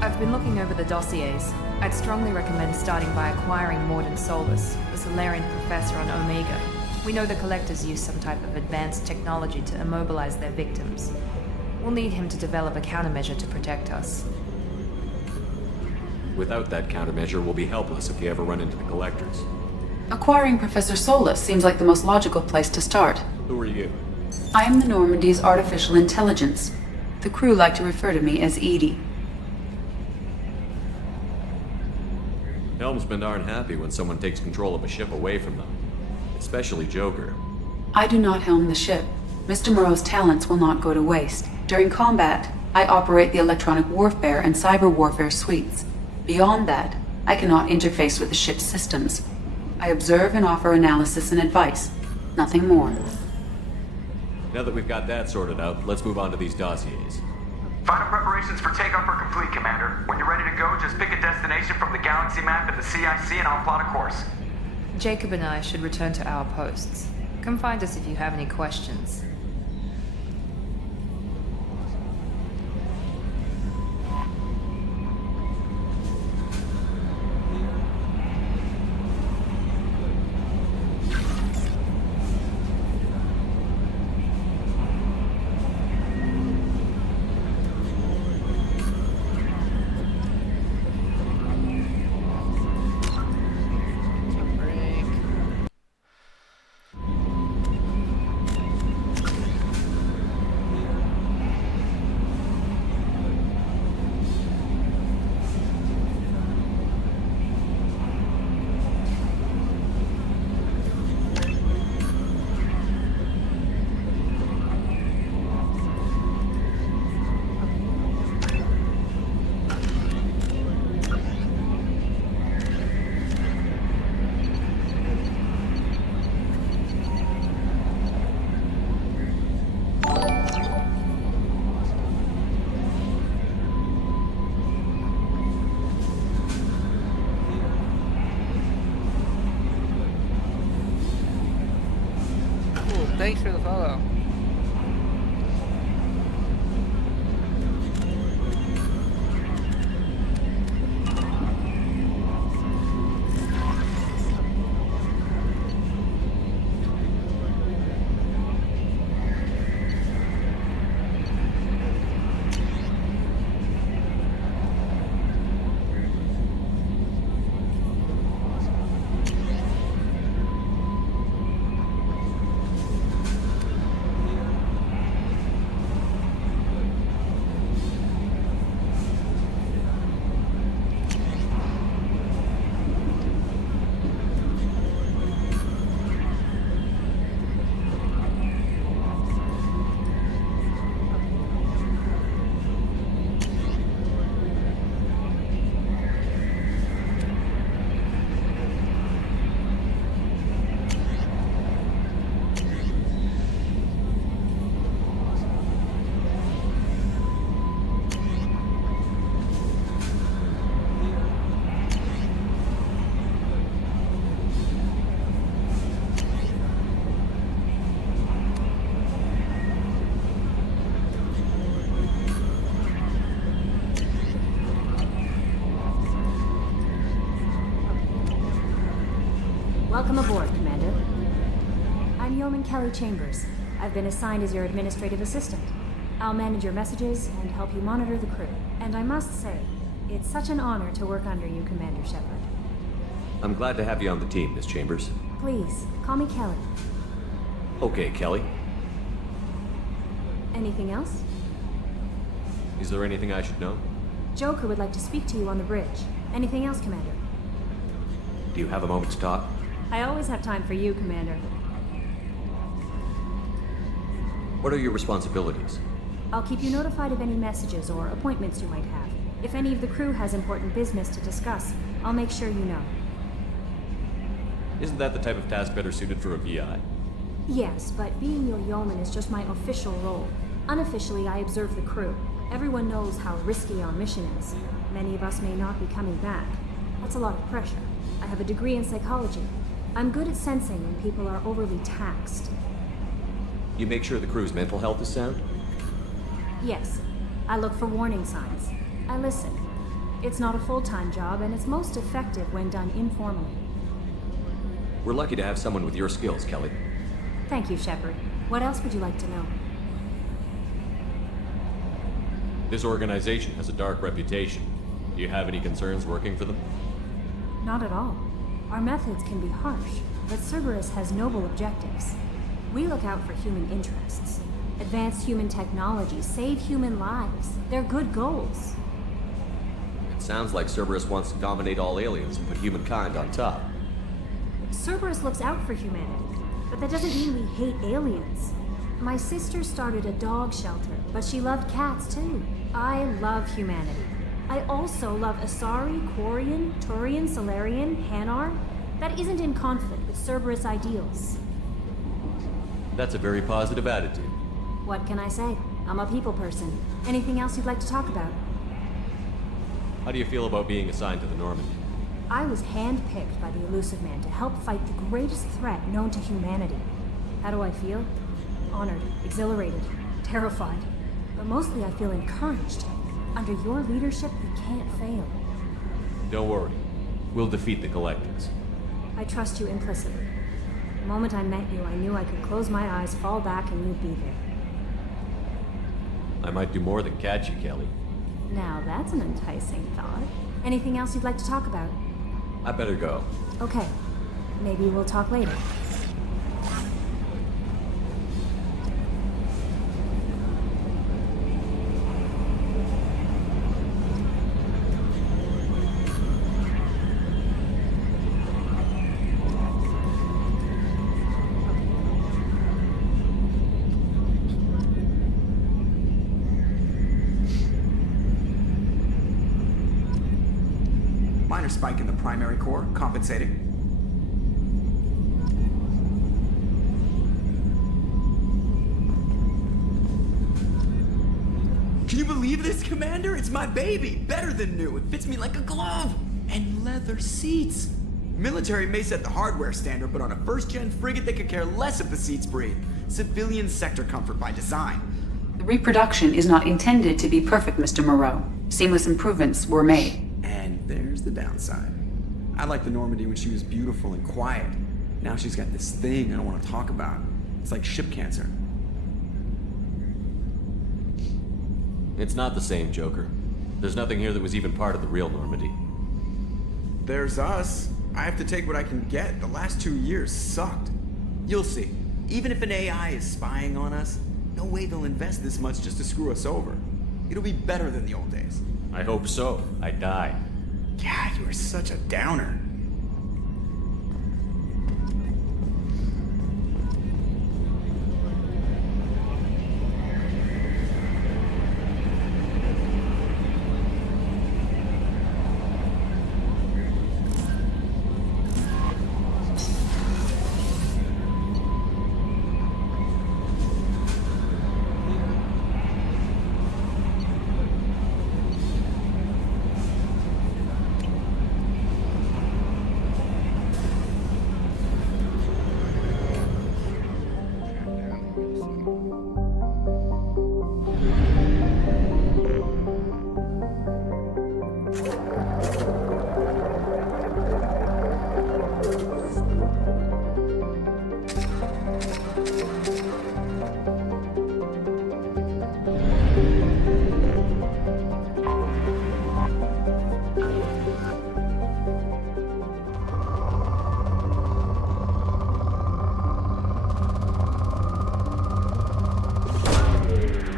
I've been looking over the dossiers. I'd strongly recommend starting by acquiring Mordin Solus, the Solarian professor on Omega. We know the Collectors use some type of advanced technology to immobilize their victims. We'll need him to develop a countermeasure to protect us. Without that countermeasure, we'll be helpless if we ever run into the Collectors. Acquiring Professor Solus seems like the most logical place to start. Who are you? I am the Normandy's artificial intelligence. The crew like to refer to me as Edie. Helmsmen aren't happy when someone takes control of a ship away from them. Especially Joker. I do not helm the ship. Mr. Moreau's talents will not go to waste. During combat, I operate the electronic warfare and cyber warfare suites. Beyond that, I cannot interface with the ship's systems. I observe and offer analysis and advice. Nothing more. Now that we've got that sorted out, let's move on to these dossiers. Final preparations for takeoff are complete, Commander. When you're ready to go, just pick a destination from the galaxy map in the CIC and I'll plot a course. Jacob and I should return to our posts. Come find us if you have any questions. thanks for the follow. Welcome aboard, Commander. I'm Yeoman Kelly Chambers. I've been assigned as your administrative assistant. I'll manage your messages and help you monitor the crew. And I must say, it's such an honor to work under you, Commander Shepard. I'm glad to have you on the team, Miss Chambers. Please, call me Kelly. Okay, Kelly. Anything else? Is there anything I should know? Joker would like to speak to you on the bridge. Anything else, Commander? Do you have a moment to talk? I always have time for you, Commander. What are your responsibilities? I'll keep you notified of any messages or appointments you might have. If any of the crew has important business to discuss, I'll make sure you know. Isn't that the type of task better suited for a VI? Yes, but being your yeoman is just my official role. Unofficially, I observe the crew. Everyone knows how risky our mission is. Many of us may not be coming back. That's a lot of pressure. I have a degree in psychology. I'm good at sensing when people are overly taxed. You make sure the crew's mental health is sound? Yes. I look for warning signs. I listen. It's not a full-time job, and it's most effective when done informally. We're lucky to have someone with your skills, Kelly. Thank you, Shepard. What else would you like to know? This organization has a dark reputation. Do you have any concerns working for them? Not at all. Our methods can be harsh, but Cerberus has noble objectives. We look out for human interests. Advance human technology, save human lives. They're good goals. It sounds like Cerberus wants to dominate all aliens and put humankind on top. Cerberus looks out for humanity, but that doesn't mean we hate aliens. My sister started a dog shelter, but she loved cats too. I love humanity. I also love Asari, Quarian, Turian, Solarian, Hanar. That isn't in conflict with Cerberus ideals. That's a very positive attitude. What can I say? I'm a people person. Anything else you'd like to talk about? How do you feel about being assigned to the Normandy? I was handpicked by the Illusive Man to help fight the greatest threat known to humanity. How do I feel? Honored, exhilarated, terrified. But mostly I feel encouraged. Under your leadership, we can't fail. Don't worry. We'll defeat the Collectors. I trust you implicitly. The moment I met you, I knew I could close my eyes, fall back, and you'd be there. I might do more than catch you, Kelly. Now that's an enticing thought. Anything else you'd like to talk about? I better go. Okay. Maybe we'll talk later. Minor spike in the primary core, compensating. Can you believe this, Commander? It's my baby! Better than new. It fits me like a glove! And leather seats! Military may set the hardware standard, but on a first-gen frigate they could care less if the seats breathe. Civilian sector comfort by design. The reproduction is not intended to be perfect, Mr. Moreau. Seamless improvements were made. And there's the downside. I liked the Normandy when she was beautiful and quiet. Now she's got this thing I don't want to talk about. It's like ship cancer. It's not the same, Joker. There's nothing here that was even part of the real Normandy. There's us. I have to take what I can get. The last 2 years sucked. You'll see. Even if an AI is spying on us, no way they'll invest this much just to screw us over. It'll be better than the old days. I hope so. I died. God, you are such a downer.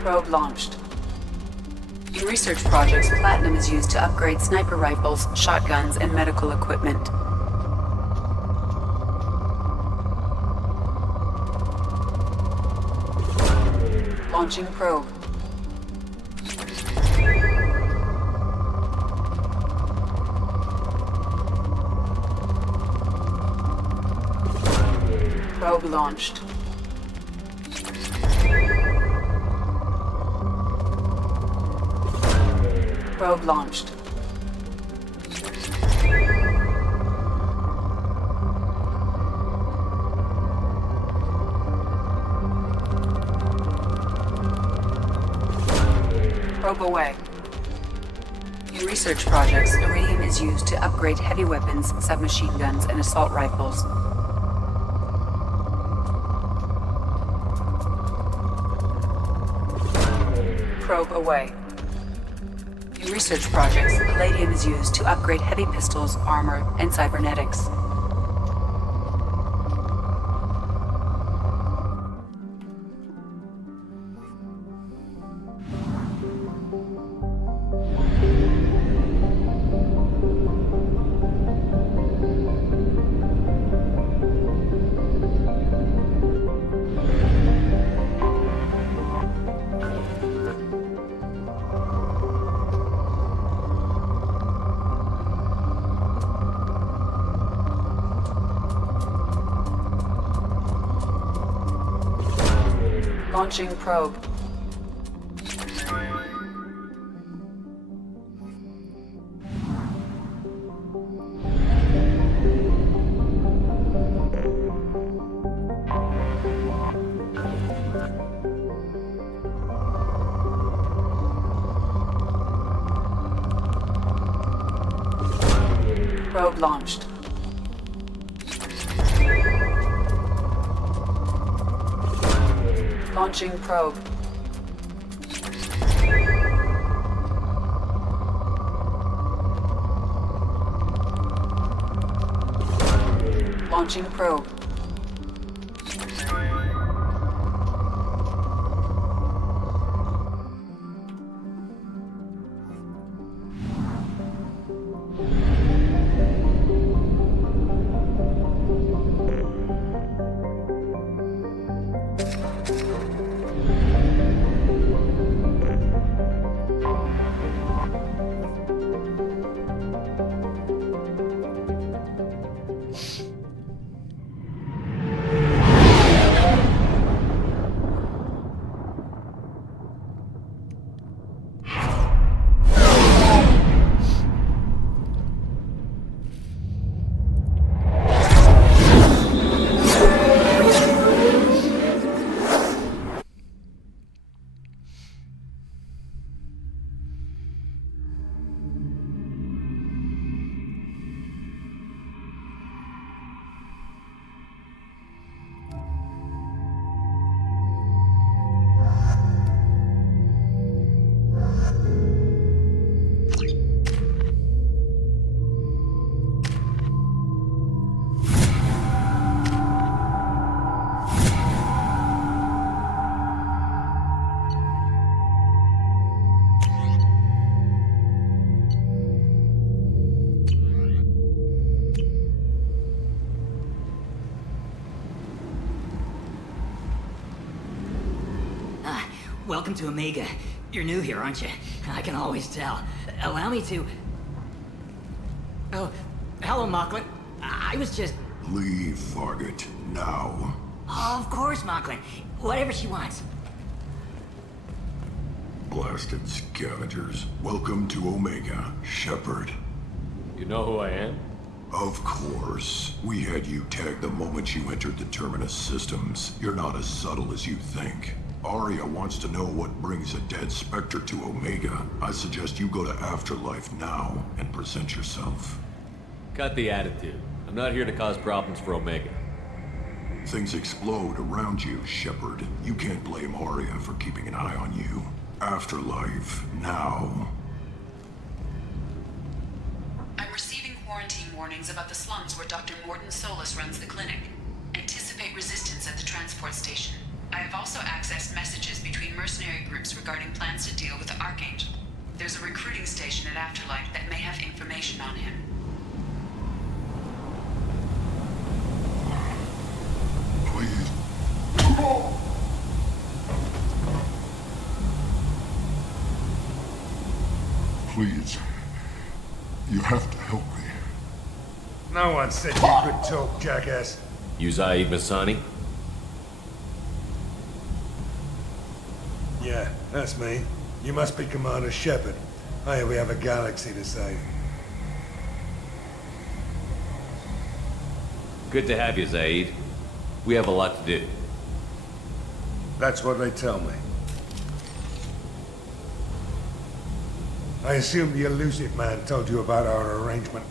Probe launched. In research projects, platinum is used to upgrade sniper rifles, shotguns, and medical equipment. Launching probe. Probe launched. Probe launched. Probe away. In research projects, iridium is used to upgrade heavy weapons, submachine guns, and assault rifles. Probe away. In research projects, palladium is used to upgrade heavy pistols, armor, and cybernetics. Launching probe. Probe launched. Launching probe. Launching probe. welcome to Omega. You're new here, aren't you? I can always tell. Allow me to... Oh, hello, Mocklin. I was just... Leave, Fargate, now. Oh, of course, Mocklin. Whatever she wants. Blasted scavengers. Welcome to Omega, Shepard. You know who I am? Of course. We had you tagged the moment you entered the Terminus systems. You're not as subtle as you think. Aria wants to know what brings a dead Spectre to Omega. I suggest you go to Afterlife now and present yourself. Cut the attitude. I'm not here to cause problems for Omega. Things explode around you, Shepard. You can't blame Aria for keeping an eye on you. Afterlife, now. I'm receiving quarantine warnings about the slums where Dr. Morton Solus runs the clinic. Anticipate resistance at the transport station. I have also accessed messages between mercenary groups regarding plans to deal with the Archangel. There's a recruiting station at Afterlife that may have information on him. Please. Please. You have to help me. No one said you could talk, jackass. You Zaid Masani? Yeah, that's me. You must be Commander Shepard. Hey, we have a galaxy to save. Good to have you, Zaid. We have a lot to do. That's what they tell me. I assume the Illusive Man told you about our arrangement.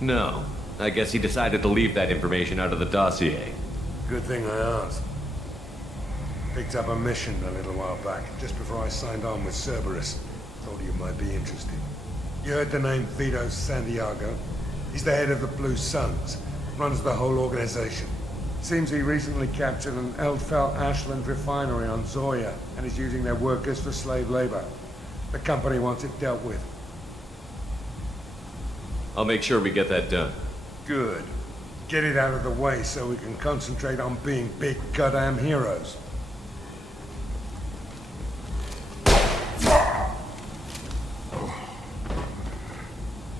No. I guess he decided to leave that information out of the dossier. Good thing I asked. Picked up a mission a little while back, just before I signed on with Cerberus. Thought you might be interested. You heard the name Vito Santiago? He's the head of the Blue Suns. Runs the whole organization. Seems he recently captured an Eldfell Ashland refinery on Zoya and is using their workers for slave labor. The company wants it dealt with. I'll make sure we get that done. Good. Get it out of the way so we can concentrate on being big goddamn heroes.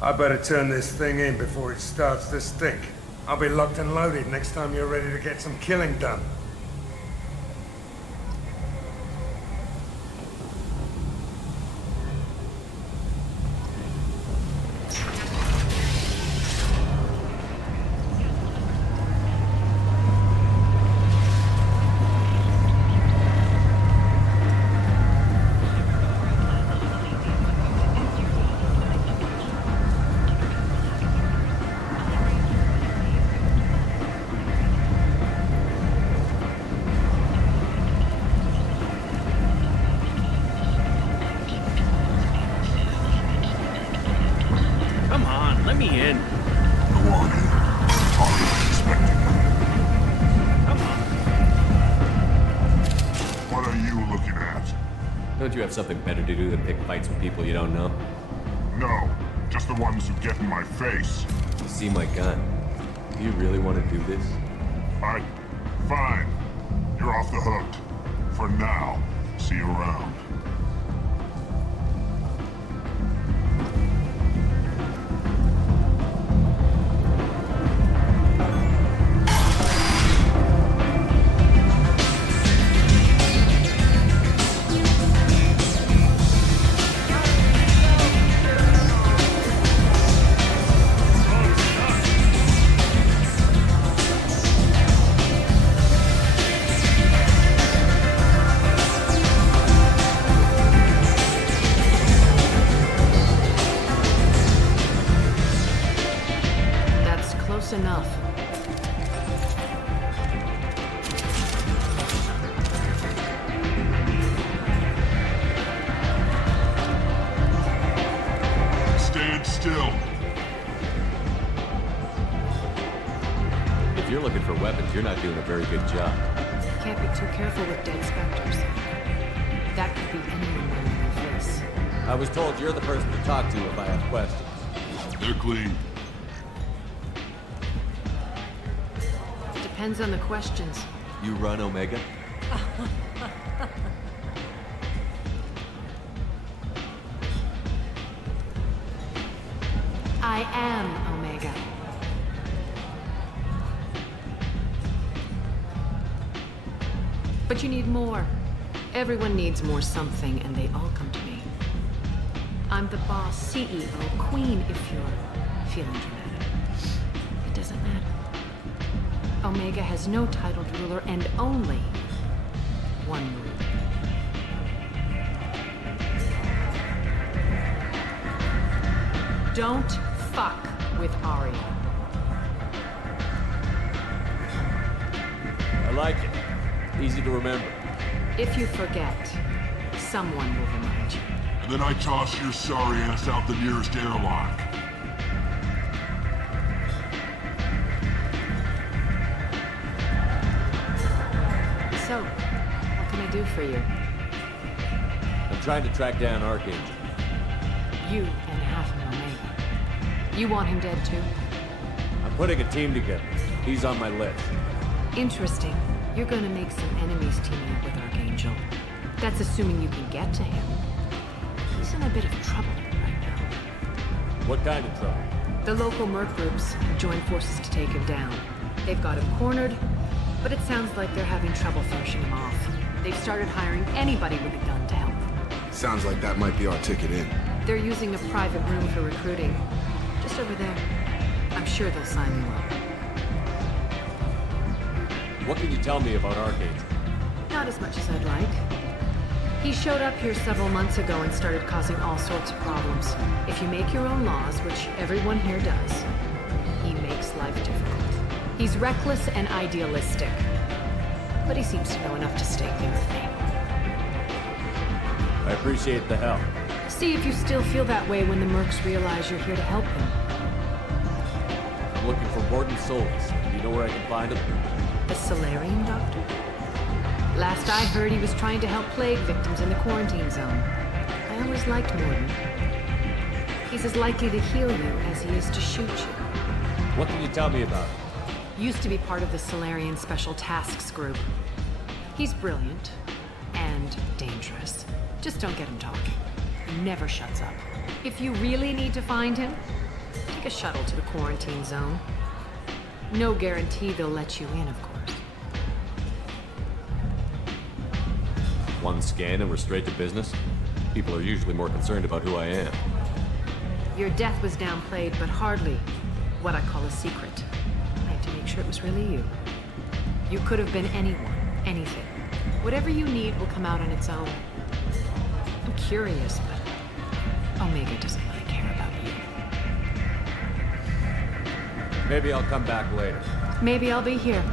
I better turn this thing in before it starts to stink. I'll be locked and loaded next time you're ready to get some killing done. Don't you have something better to do than pick fights with people you don't know? No, just the ones who get in my face. You see my gun. Do you really want to do this? Fine. You're off the hook. For now. See you around. Enough. Stand still. If you're looking for weapons, you're not doing a very good job. Can't be too careful with dead specters. That could be anyone wearing your face. I was told you're the person to talk to if I have questions. They're clean. Depends on the questions. You run Omega? I am Omega. But you need more. Everyone needs more something, and they all come to me. I'm the boss, CEO, queen, if you're feeling dramatic. It doesn't matter. Omega has no titled ruler and only one ruler. Don't fuck with Aria. I like it. Easy to remember. If you forget, someone will remind you. And then I toss your sorry ass out the nearest airlock. So, what can I do for you? I'm trying to track down Archangel. You and half of Omega. You want him dead too? I'm putting a team together. He's on my list. Interesting. You're gonna make some enemies teaming up with Archangel. That's assuming you can get to him. He's in a bit of trouble right now. What kind of trouble? The local merc groups have joined forces to take him down. They've got him cornered, but it sounds like they're having trouble finishing him off. They've started hiring anybody with a gun to help. Sounds like that might be our ticket in. They're using a private room for recruiting. Just over there. I'm sure they'll sign you up. What can you tell me about Archangel? Not as much as I'd like. He showed up here several months ago and started causing all sorts of problems. If you make your own laws, which everyone here does, he makes life difficult. He's reckless and idealistic. But he seems to know enough to stay clear of me. I appreciate the help. See if you still feel that way when the mercs realize you're here to help him. I'm looking for Morton Souls. Do you know where I can find him? The Solarian doctor? Last I heard, he was trying to help plague victims in the quarantine zone. I always liked Morton. He's as likely to heal you as he is to shoot you. What can you tell me about him? Used to be part of the Solarian Special Tasks Group. He's brilliant and dangerous. Just don't get him talking. He never shuts up. If you really need to find him, take a shuttle to the quarantine zone. No guarantee they'll let you in, of course. One scan and we're straight to business? People are usually more concerned about who I am. Your death was downplayed, but hardly what I call a secret. I had to make sure it was really you. You could have been anyone, anything. Whatever you need will come out on its own. I'm curious, but Omega doesn't really care about you. Maybe I'll come back later. Maybe I'll be here.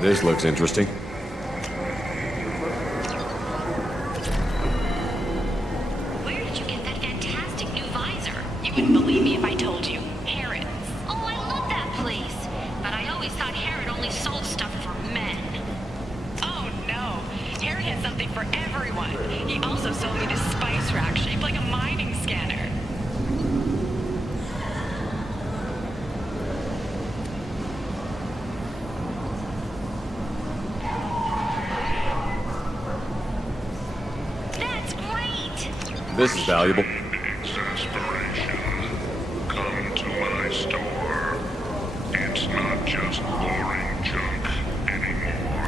This looks interesting. Where did you get that fantastic new visor? You wouldn't believe me if I told you. Harrods. Oh, I love that place. But I always thought Harrod only sold stuff for men. Oh no, Harrod has something for everyone. He also sold me this spice rack shaped like a mining scanner. This is valuable. Exasperation. Come to my store. It's not just boring junk anymore.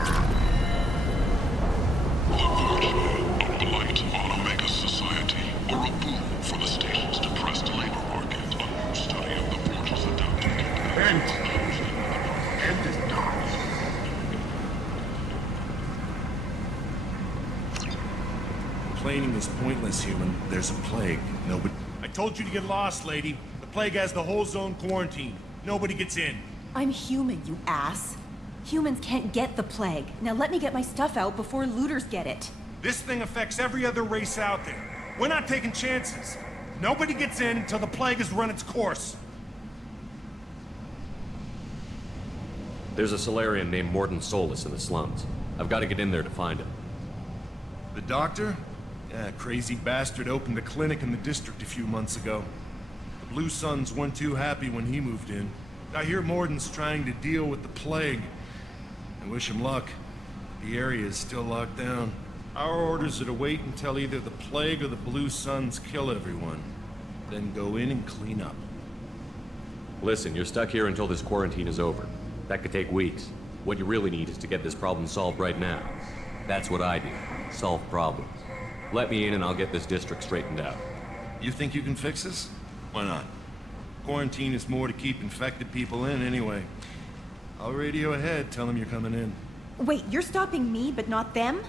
The verge, a blight on Omega society, or a boom for the station's depressed labor market. A new study of the forces adapted. End is done. Complaining is pointless, human. There's a plague. Nobody... I told you to get lost, lady. The plague has the whole zone quarantined. Nobody gets in. I'm human, you ass. Humans can't get the plague. Now let me get my stuff out before looters get it. This thing affects every other race out there. We're not taking chances. Nobody gets in until the plague has run its course. There's a Solarian named Mordin Solus in the slums. I've got to get in there to find him. The doctor? Yeah, crazy bastard opened a clinic in the district a few months ago. The Blue Suns weren't too happy when he moved in. I hear Mordin's trying to deal with the plague. I wish him luck. The area is still locked down. Our orders are to wait until either the plague or the Blue Suns kill everyone. Then go in and clean up. Listen, you're stuck here until this quarantine is over. That could take weeks. What you really need is to get this problem solved right now. That's what I do. Solve problems. Let me in and I'll get this district straightened out. You think you can fix this? Why not? Quarantine is more to keep infected people in anyway. I'll radio ahead, tell them you're coming in. Wait, you're stopping me, but not them?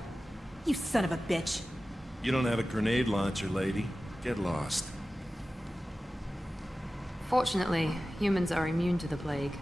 You son of a bitch. You don't have a grenade launcher, lady. Get lost. Fortunately, humans are immune to the plague.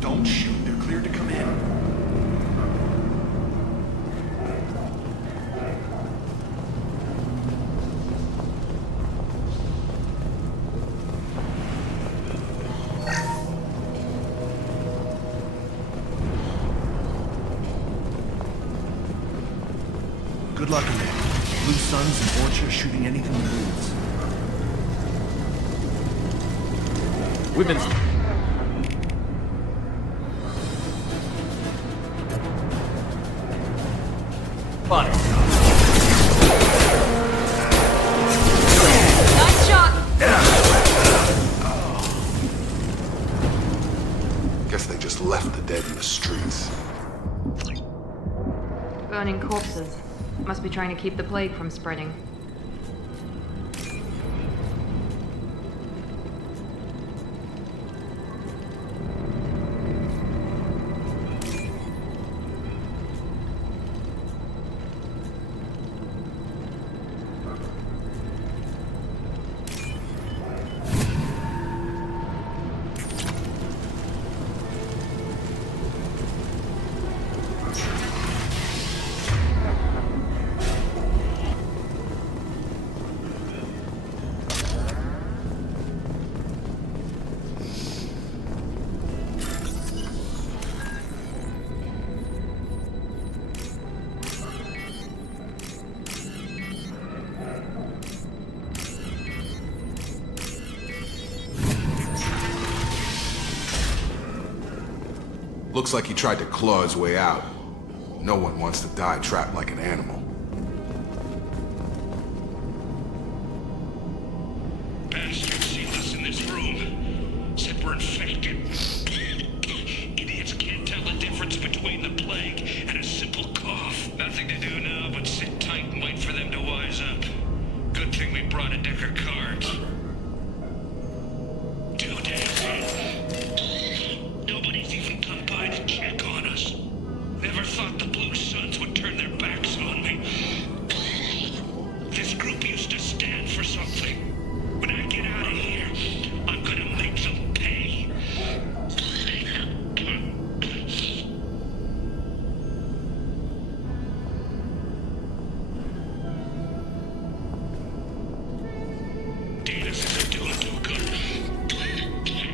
Don't shoot. They're cleared to come in. Good luck in there. Blue Suns and Orchard shooting anything that moves. We've been... Fire. Nice shot! Guess they just left the dead in the streets. Burning corpses. Must be trying to keep the plague from spreading. Looks like he tried to claw his way out. No one wants to die trapped like an animal. Bastards sealed us in this room. Said we're infected. Idiots can't tell the difference between the plague and a simple cough. Nothing to do now but sit tight and wait for them to wise up. Good thing we brought a deck of cards. 2 days in. Nobody's even come by to check on us. Never thought the Blue Suns would turn their backs on me. This group used to stand for something. When I get out of here, I'm gonna make them pay. Davis isn't doing too good.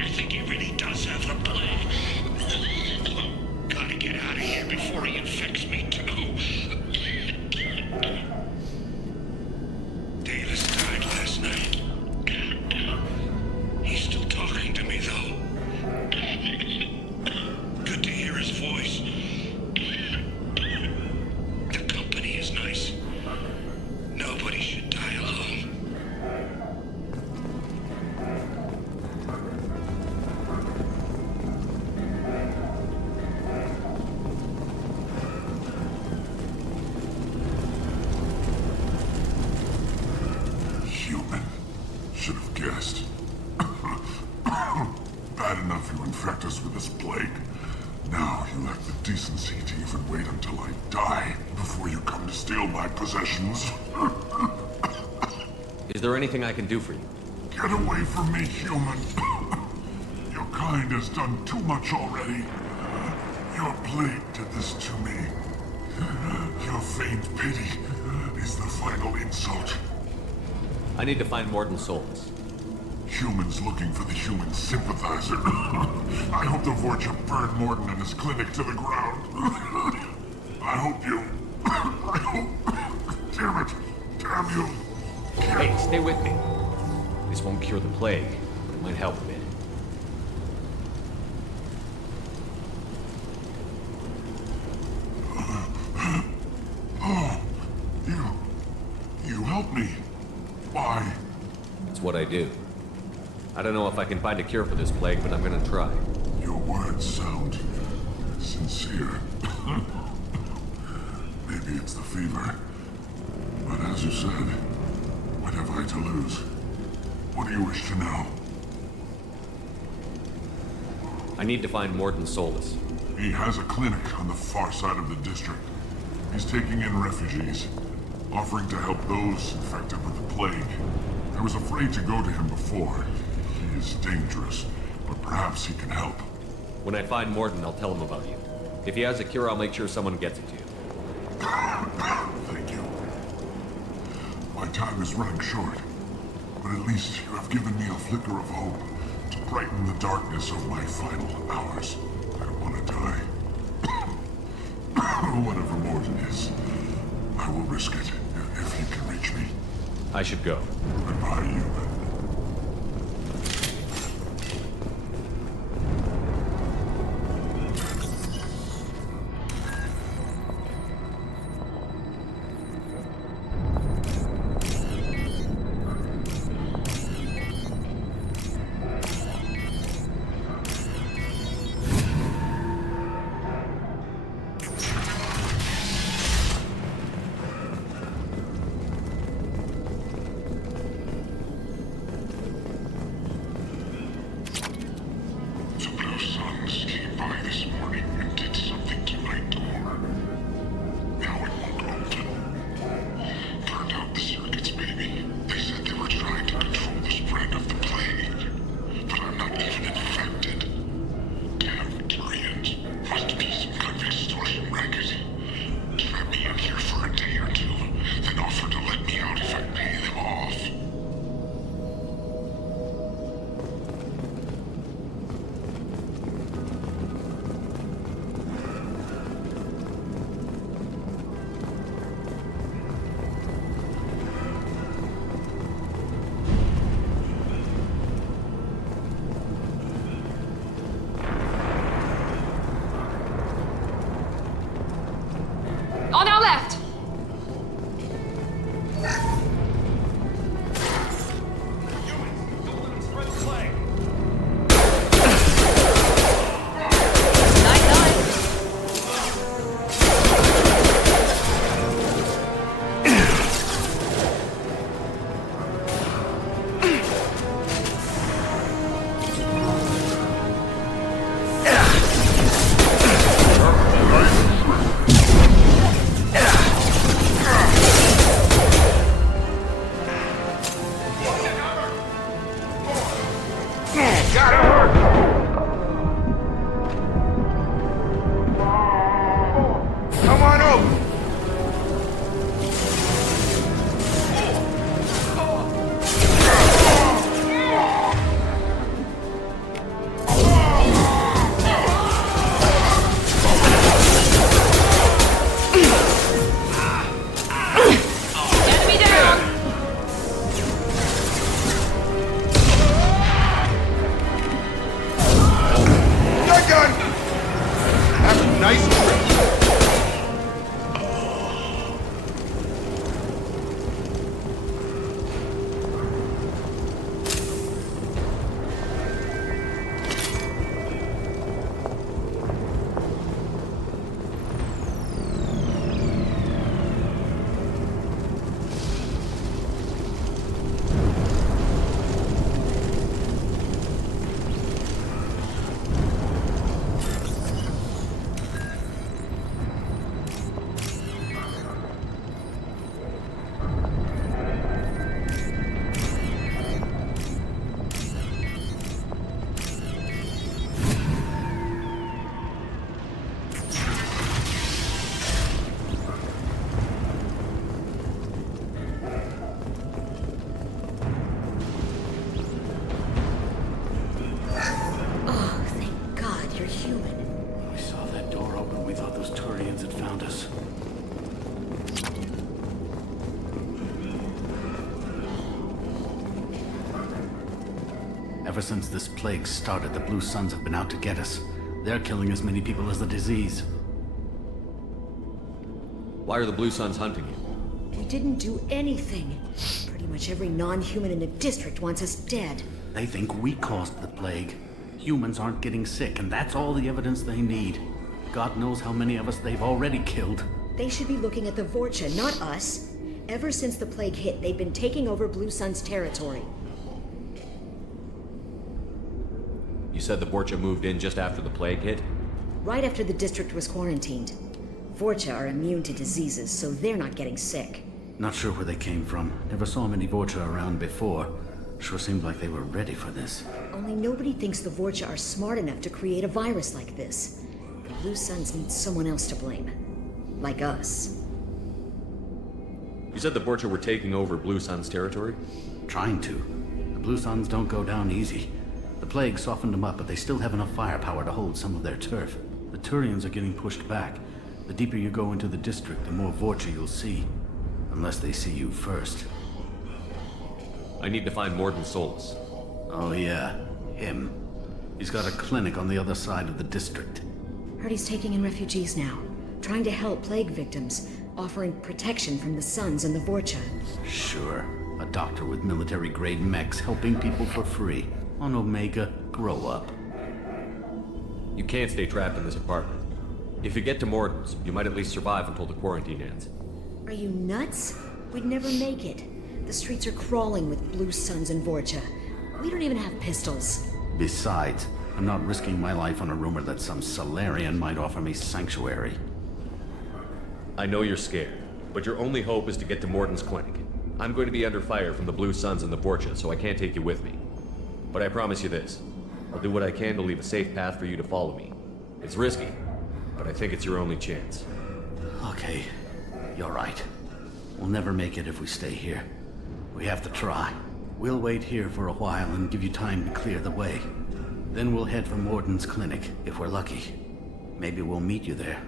I think he really does have the plague. Gotta get out of here before he infects me too. Davis died last night. He's still talking to me, though. Good to hear his voice. The company is nice. Nobody should die alone. Human. Should have guessed. Bad enough you infect us with this plague. Now you lack the decency to even wait until I die before you come to steal my possessions. Is there anything I can do for you? Get away from me, human. Your kind has done too much already. Your plague did this to me. Your feigned pity is the final insult. I need to find Mordin Solus. Humans looking for the human sympathizer. I hope the Vorcha burned Mordin and his clinic to the ground. I hope you... I hope... Damn it! Damn you! Hey, stay with me. This won't cure the plague, but it might help a bit. Oh, you helped me. Why? It's what I do. I don't know if I can find a cure for this plague, but I'm gonna try. Your words sound sincere. Maybe it's the fever. But as you said, what have I to lose? What do you wish to know? I need to find Mordin Solus. He has a clinic on the far side of the district. He's taking in refugees, offering to help those infected with the plague. I was afraid to go to him before. He is dangerous, but perhaps he can help. When I find Mordin, I'll tell him about you. If he has a cure, I'll make sure someone gets it to you. Thank you. My time is running short, but at least you have given me a flicker of hope to brighten the darkness of my final hours. I don't want to die. Whatever Mordin is, I will risk it if he can reach me. I should go. Goodbye, human. Come on over! Ever since this plague started, the Blue Suns have been out to get us. They're killing as many people as the disease. Why are the Blue Suns hunting you? We didn't do anything. Pretty much every non-human in the district wants us dead. They think we caused the plague. Humans aren't getting sick, and that's all the evidence they need. God knows how many of us they've already killed. They should be looking at the Vorcha, not us. Ever since the plague hit, they've been taking over Blue Sun's territory. You said the Vorcha moved in just after the plague hit? Right after the district was quarantined. Vorcha are immune to diseases, so they're not getting sick. Not sure where they came from. Never saw many Vorcha around before. Sure seemed like they were ready for this. Only nobody thinks the Vorcha are smart enough to create a virus like this. The Blue Suns need someone else to blame. Like us. You said the Vorcha were taking over Blue Sun's territory? Trying to. The Blue Suns don't go down easy. The plague softened them up, but they still have enough firepower to hold some of their turf. The Turians are getting pushed back. The deeper you go into the district, the more Vorcha you'll see. Unless they see you first. I need to find Mordin Solus. Oh yeah, him. He's got a clinic on the other side of the district. Heard he's taking in refugees now. Trying to help plague victims. Offering protection from the Suns and the Vorcha. Sure. A doctor with military-grade mechs helping people for free. On Omega, grow up. You can't stay trapped in this apartment. If you get to Mordin's, you might at least survive until the quarantine ends. Are you nuts? We'd never make it. The streets are crawling with Blue Suns and Vorcha. We don't even have pistols. Besides, I'm not risking my life on a rumor that some Salarian might offer me sanctuary. I know you're scared, but your only hope is to get to Mordin's clinic. I'm going to be under fire from the Blue Suns and the Vorcha, so I can't take you with me. But I promise you this. I'll do what I can to leave a safe path for you to follow me. It's risky, but I think it's your only chance. Okay, you're right. We'll never make it if we stay here. We have to try. We'll wait here for a while and give you time to clear the way. Then we'll head for Mordin's clinic, if we're lucky. Maybe we'll meet you there.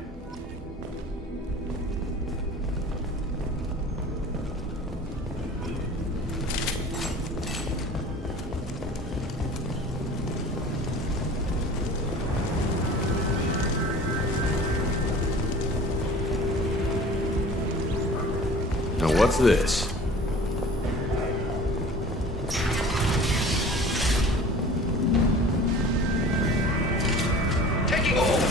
Now what's this? Taking hold!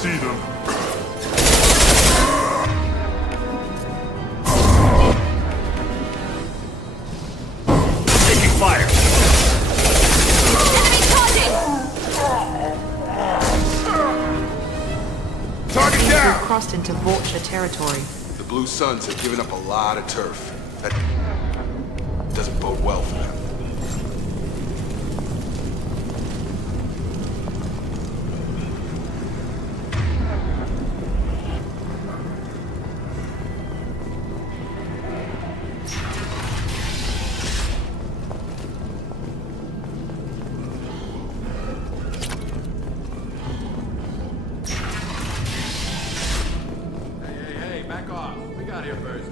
see them. Taking fire! Target down! We've crossed into Vulture territory. The Blue Suns have given up a lot of turf. That doesn't bode well for them. Hey, back off. We got here first.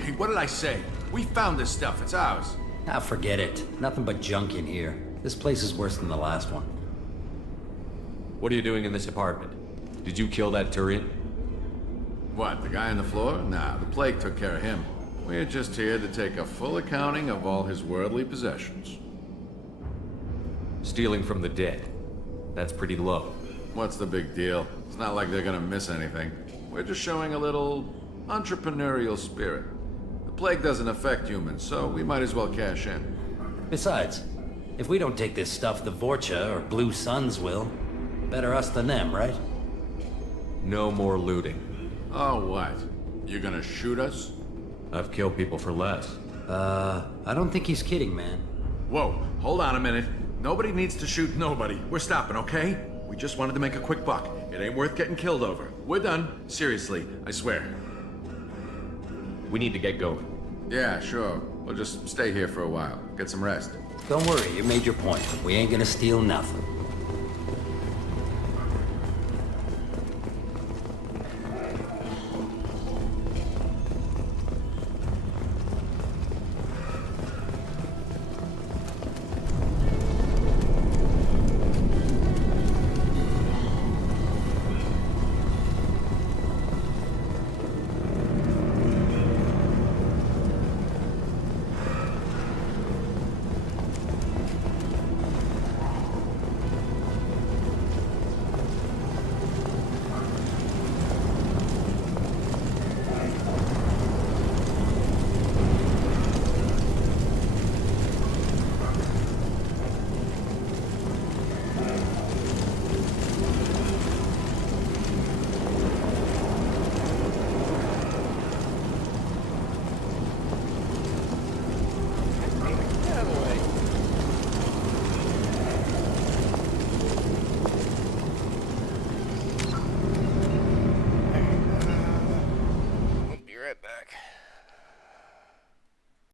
Hey, what did I say? We found this stuff. It's ours. Ah, forget it. Nothing but junk in here. This place is worse than the last one. What are you doing in this apartment? Did you kill that Turian? What, the guy on the floor? Nah, the plague took care of him. We're just here to take a full accounting of all his worldly possessions. Stealing from the dead. That's pretty low. What's the big deal? It's not like they're gonna miss anything. We're just showing a little entrepreneurial spirit. The plague doesn't affect humans, so we might as well cash in. Besides, if we don't take this stuff, the Vorcha or Blue Suns will. Better us than them, right? No more looting. Oh, what? You gonna shoot us? I've killed people for less. I don't think he's kidding, man. Whoa, hold on a minute. Nobody needs to shoot nobody. We're stopping, okay? We just wanted to make a quick buck. It ain't worth getting killed over. We're done. Seriously, I swear. We need to get going. Yeah, sure. We'll just stay here for a while. Get some rest. Don't worry, you made your point. We ain't gonna steal nothing.